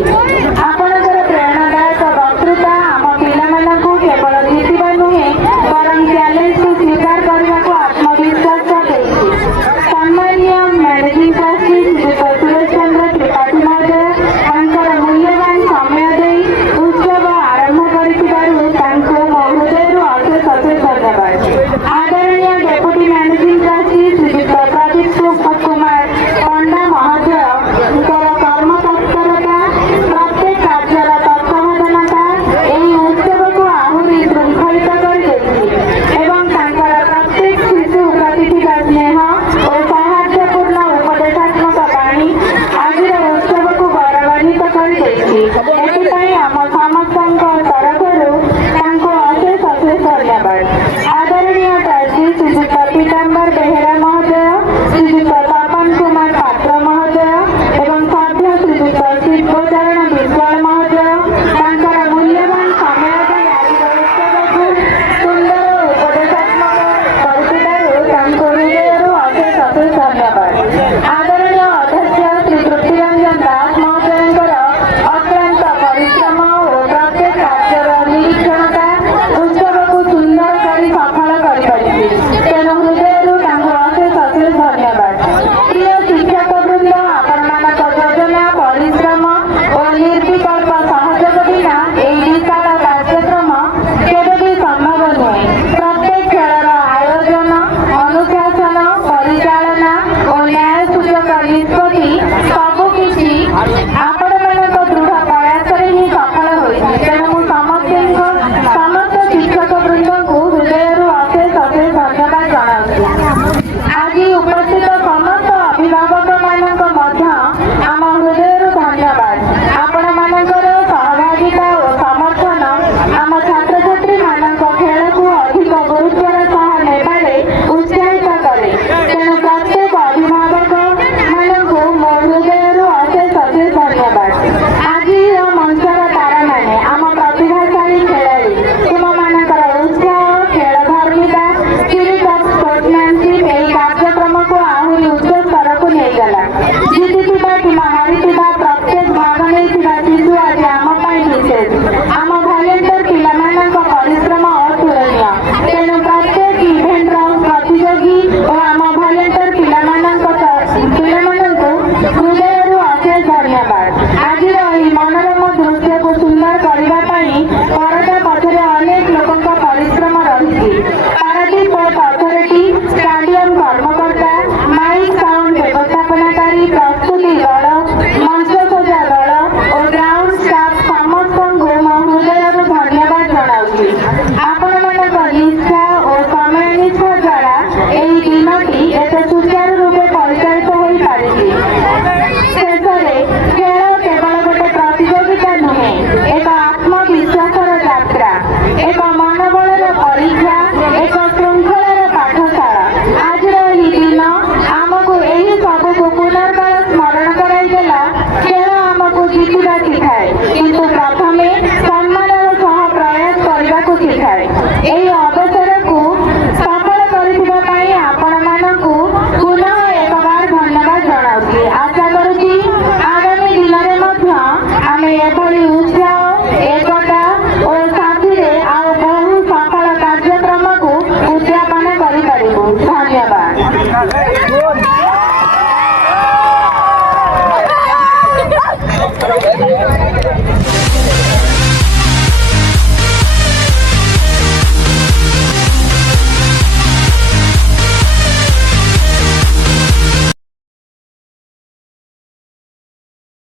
ଆପଣଙ୍କର ପ୍ରେରଣାଦାୟକ ବକ୍ତୃତା ଆମ ପିଲାମାନଙ୍କୁ କେବଳ ରହିଛି। ଏଥିପାଇଁ ଆମ ସମସ୍ତଙ୍କ ତରଫରୁ ତାଙ୍କୁ ଅଶେଷ ଅଶେଷ ଧନ୍ୟବାଦ। ଆଦରଣୀୟ ଟ୍ରଷ୍ଟି ଶ୍ରୀଯୁକ୍ତ ପୀତାମ୍ବର ବେହେରା ମହୋଦୟ, ଶ୍ରୀଯୁକ୍ତ ତପନ କୁମାର ପାତ୍ର ମହୋଦୟ ଏବଂ ସଭ୍ୟ ଶ୍ରୀଯୁକ୍ତ ଶିବଚରଣ ବିଶ୍ୱାଳ ମହୋଦୟ ତାଙ୍କର ମୂଲ୍ୟବାନ ସମୟ ଦେଇ ଆଜିର ଉତ୍ସବକୁ ସୁନ୍ଦର ଓ ଉପଦେଶାତ୍ମକ କରିଥିବାରୁ ତାଙ୍କୁ ହୃଦୟରୁ ଅଶେଷ ଅଶେଷ ଧନ୍ୟବାଦ। ଆଦରଣୀୟ ଅଧ୍ୟକ୍ଷ ଶ୍ରୀ ତୃପ୍ତିରଞ୍ଜନ ଦାସ ମହୋଦୟଙ୍କର ଅକ୍ଳାନ୍ତ ପରିଶ୍ରମ ଓ ପ୍ରତ୍ୟେକ କାର୍ଯ୍ୟର ନିରୀକ୍ଷଣତା ଉତ୍ସବକୁ ସୁନ୍ଦର କରି ସଫଳ କରିପାରିଛି, ତେଣୁ ହୃଦୟରୁ ତାଙ୍କୁ ଅଶେଷ ଅଶେଷ ଧନ୍ୟବାଦ। ପ୍ରିୟ ଶିକ୍ଷକ ବୃନ୍ଦ, ଆପଣମାନଙ୍କ ଯୋଜନା, ପରିଶ୍ରମ ଓ ନିର୍ବିକଳ୍ପ ସହଯୋଗ ବିନା ଏହି ବିଶାଳ କାର୍ଯ୍ୟକ୍ରମ କେବେ ବି ସମ୍ଭବ ନୁହେଁ। ପ୍ରତ୍ୟେକ ଖେଳର ଆୟୋଜନ, ଅନୁଶାସନ, ପରିଚାଳନା ଓ ନ୍ୟାୟ ସୂଚକ ନିଷ୍ପତ୍ତି ସବୁକିଛି ଆପଣମାନଙ୍କ ଦୃଢ଼ ପ୍ରୟାସରେ ହିଁ ସଫଳ ହୋଇଛି, ତେଣୁ ମୁଁ ସମସ୍ତ ଶିକ୍ଷକ ବୃନ୍ଦଙ୍କୁ ହୃଦୟରୁ ଅଶେଷ ଅଶେଷ ଧନ୍ୟବାଦ ଜଣାଉଛି। ଆଜି ଉପସ୍ଥିତ ସମସ୍ତ ଅଭିଭାବକମାନଙ୍କ ମଧ୍ୟ ଆମ ହୃଦୟରୁ ଧନ୍ୟବାଦ। ଆପଣମାନଙ୍କର ସହଭାଗିତା ଓ ସମର୍ଥନ ଆମ ଛାତ୍ରଛାତ୍ରୀମାନଙ୍କ ଖେଳକୁ ଅଧିକ ଗୁରୁତ୍ୱର ସହ ନେବାରେ ଉତ୍ସାହିତ କରେ, ତେଣୁ ପ୍ରତ୍ୟେକ ଅଭିଭାବକମାନଙ୍କୁ ମୋ ହୃଦୟରୁ ଅଶେଷ ଅଶେଷ ଧନ୍ୟବାଦ। ଆଜିର ମଞ୍ଚର ତାରାମାନେ, ଆମ ପ୍ରତିଭାଶାଳୀ ଖେଳାଳି, ତୁମମାନଙ୍କର ଉତ୍ସାହ, ଖେଳଧର୍ମିତା, ସ୍ପିରିଟ୍ ଅଫ୍ ସ୍ପୋର୍ଟମ୍ୟାନସିପ୍ ଏହି କାର୍ଯ୍ୟକ୍ରମକୁ ଆହୁରି ଉଚ୍ଚ ସ୍ତରକୁ ନେଇଗଲା। ଜିତିଥିବା କିମ୍ବା ହାରିଥିବା ପ୍ରତ୍ୟେକ ଭାଗ ନେଇଥିବା ଶିଶୁ ଆଜି ଆମ ପାଇଁ ବିଶେଷ। ଆମ ଭଲେଣ୍ଟିୟର ପିଲାମାନଙ୍କ ପରିଶ୍ରମ ଅତୁଳନୀୟ, ତେଣୁ ପ୍ରତ୍ୟେକ ଇଭେଣ୍ଟର ପ୍ରତିଯୋଗୀ ଓ ଆମ ଭଲେଣ୍ଟିୟର ପିଲାମାନଙ୍କୁ ହୃଦୟରୁ ଅଶେଷ ଧନ୍ୟବାଦ। ଆଜିର ଏହି ମନୋରମ ଦୃଶ୍ୟକୁ ସୁନ୍ଦର କରିବା ପାଇଁ ପରଦା ପଛରେ ଅନେକ ଲୋକଙ୍କ ପରିଶ୍ରମ ରହିଛି। ପାରାଦୀପ ପୋର୍ଟ ଅଥରିଟି, ଷ୍ଟାଡିୟମ କର୍ମକର୍ତ୍ତା, ମାଇକ୍ ସାଉଣ୍ଡ ବ୍ୟବସ୍ଥାପନାକାରୀ, ପ୍ରସ୍ତୁତି ଦଳ, ମଞ୍ଚସଜ୍ଜା ଦଳ ଓ ଗ୍ରାଉଣ୍ଡ ଷ୍ଟାଫ୍ ସମସ୍ତଙ୍କୁ ମୋ ହୃଦୟରୁ ଧନ୍ୟବାଦ ଜଣାଉଛି। ଆପଣମାନଙ୍କ ନିଷ୍ଠା ଓ ସମୟନିଷ୍ଠା ଦ୍ୱାରା ଏହି ଦିନଟି ଏତେ ସୁଚାରୁ ରୂପେ ପରିଚାଳିତ ହୋଇପାରିଛି। ଶେଷରେ ଖେଳ କେବଳ ଗୋଟେ ପ୍ରତିଯୋଗିତା ନୁହେଁ, ଏକ ଆତ୍ମବିଶ୍ୱାସର ଯାତ୍ରା, ଏକ ମନୋବଳର ପରୀକ୍ଷା, ଏକ ଶୃଙ୍ଖଳାର ପାଠଶାଳା। ଆଜିର ଏହି ଦିନ ଆମକୁ ଏହି ସବୁକୁ ପୁନର୍ବାର ସ୍ମରଣ କରାଇଦେଲା। ଖେଳ ଆମକୁ ଜିତିବା ଶିଖାଏ, କିନ୍ତୁ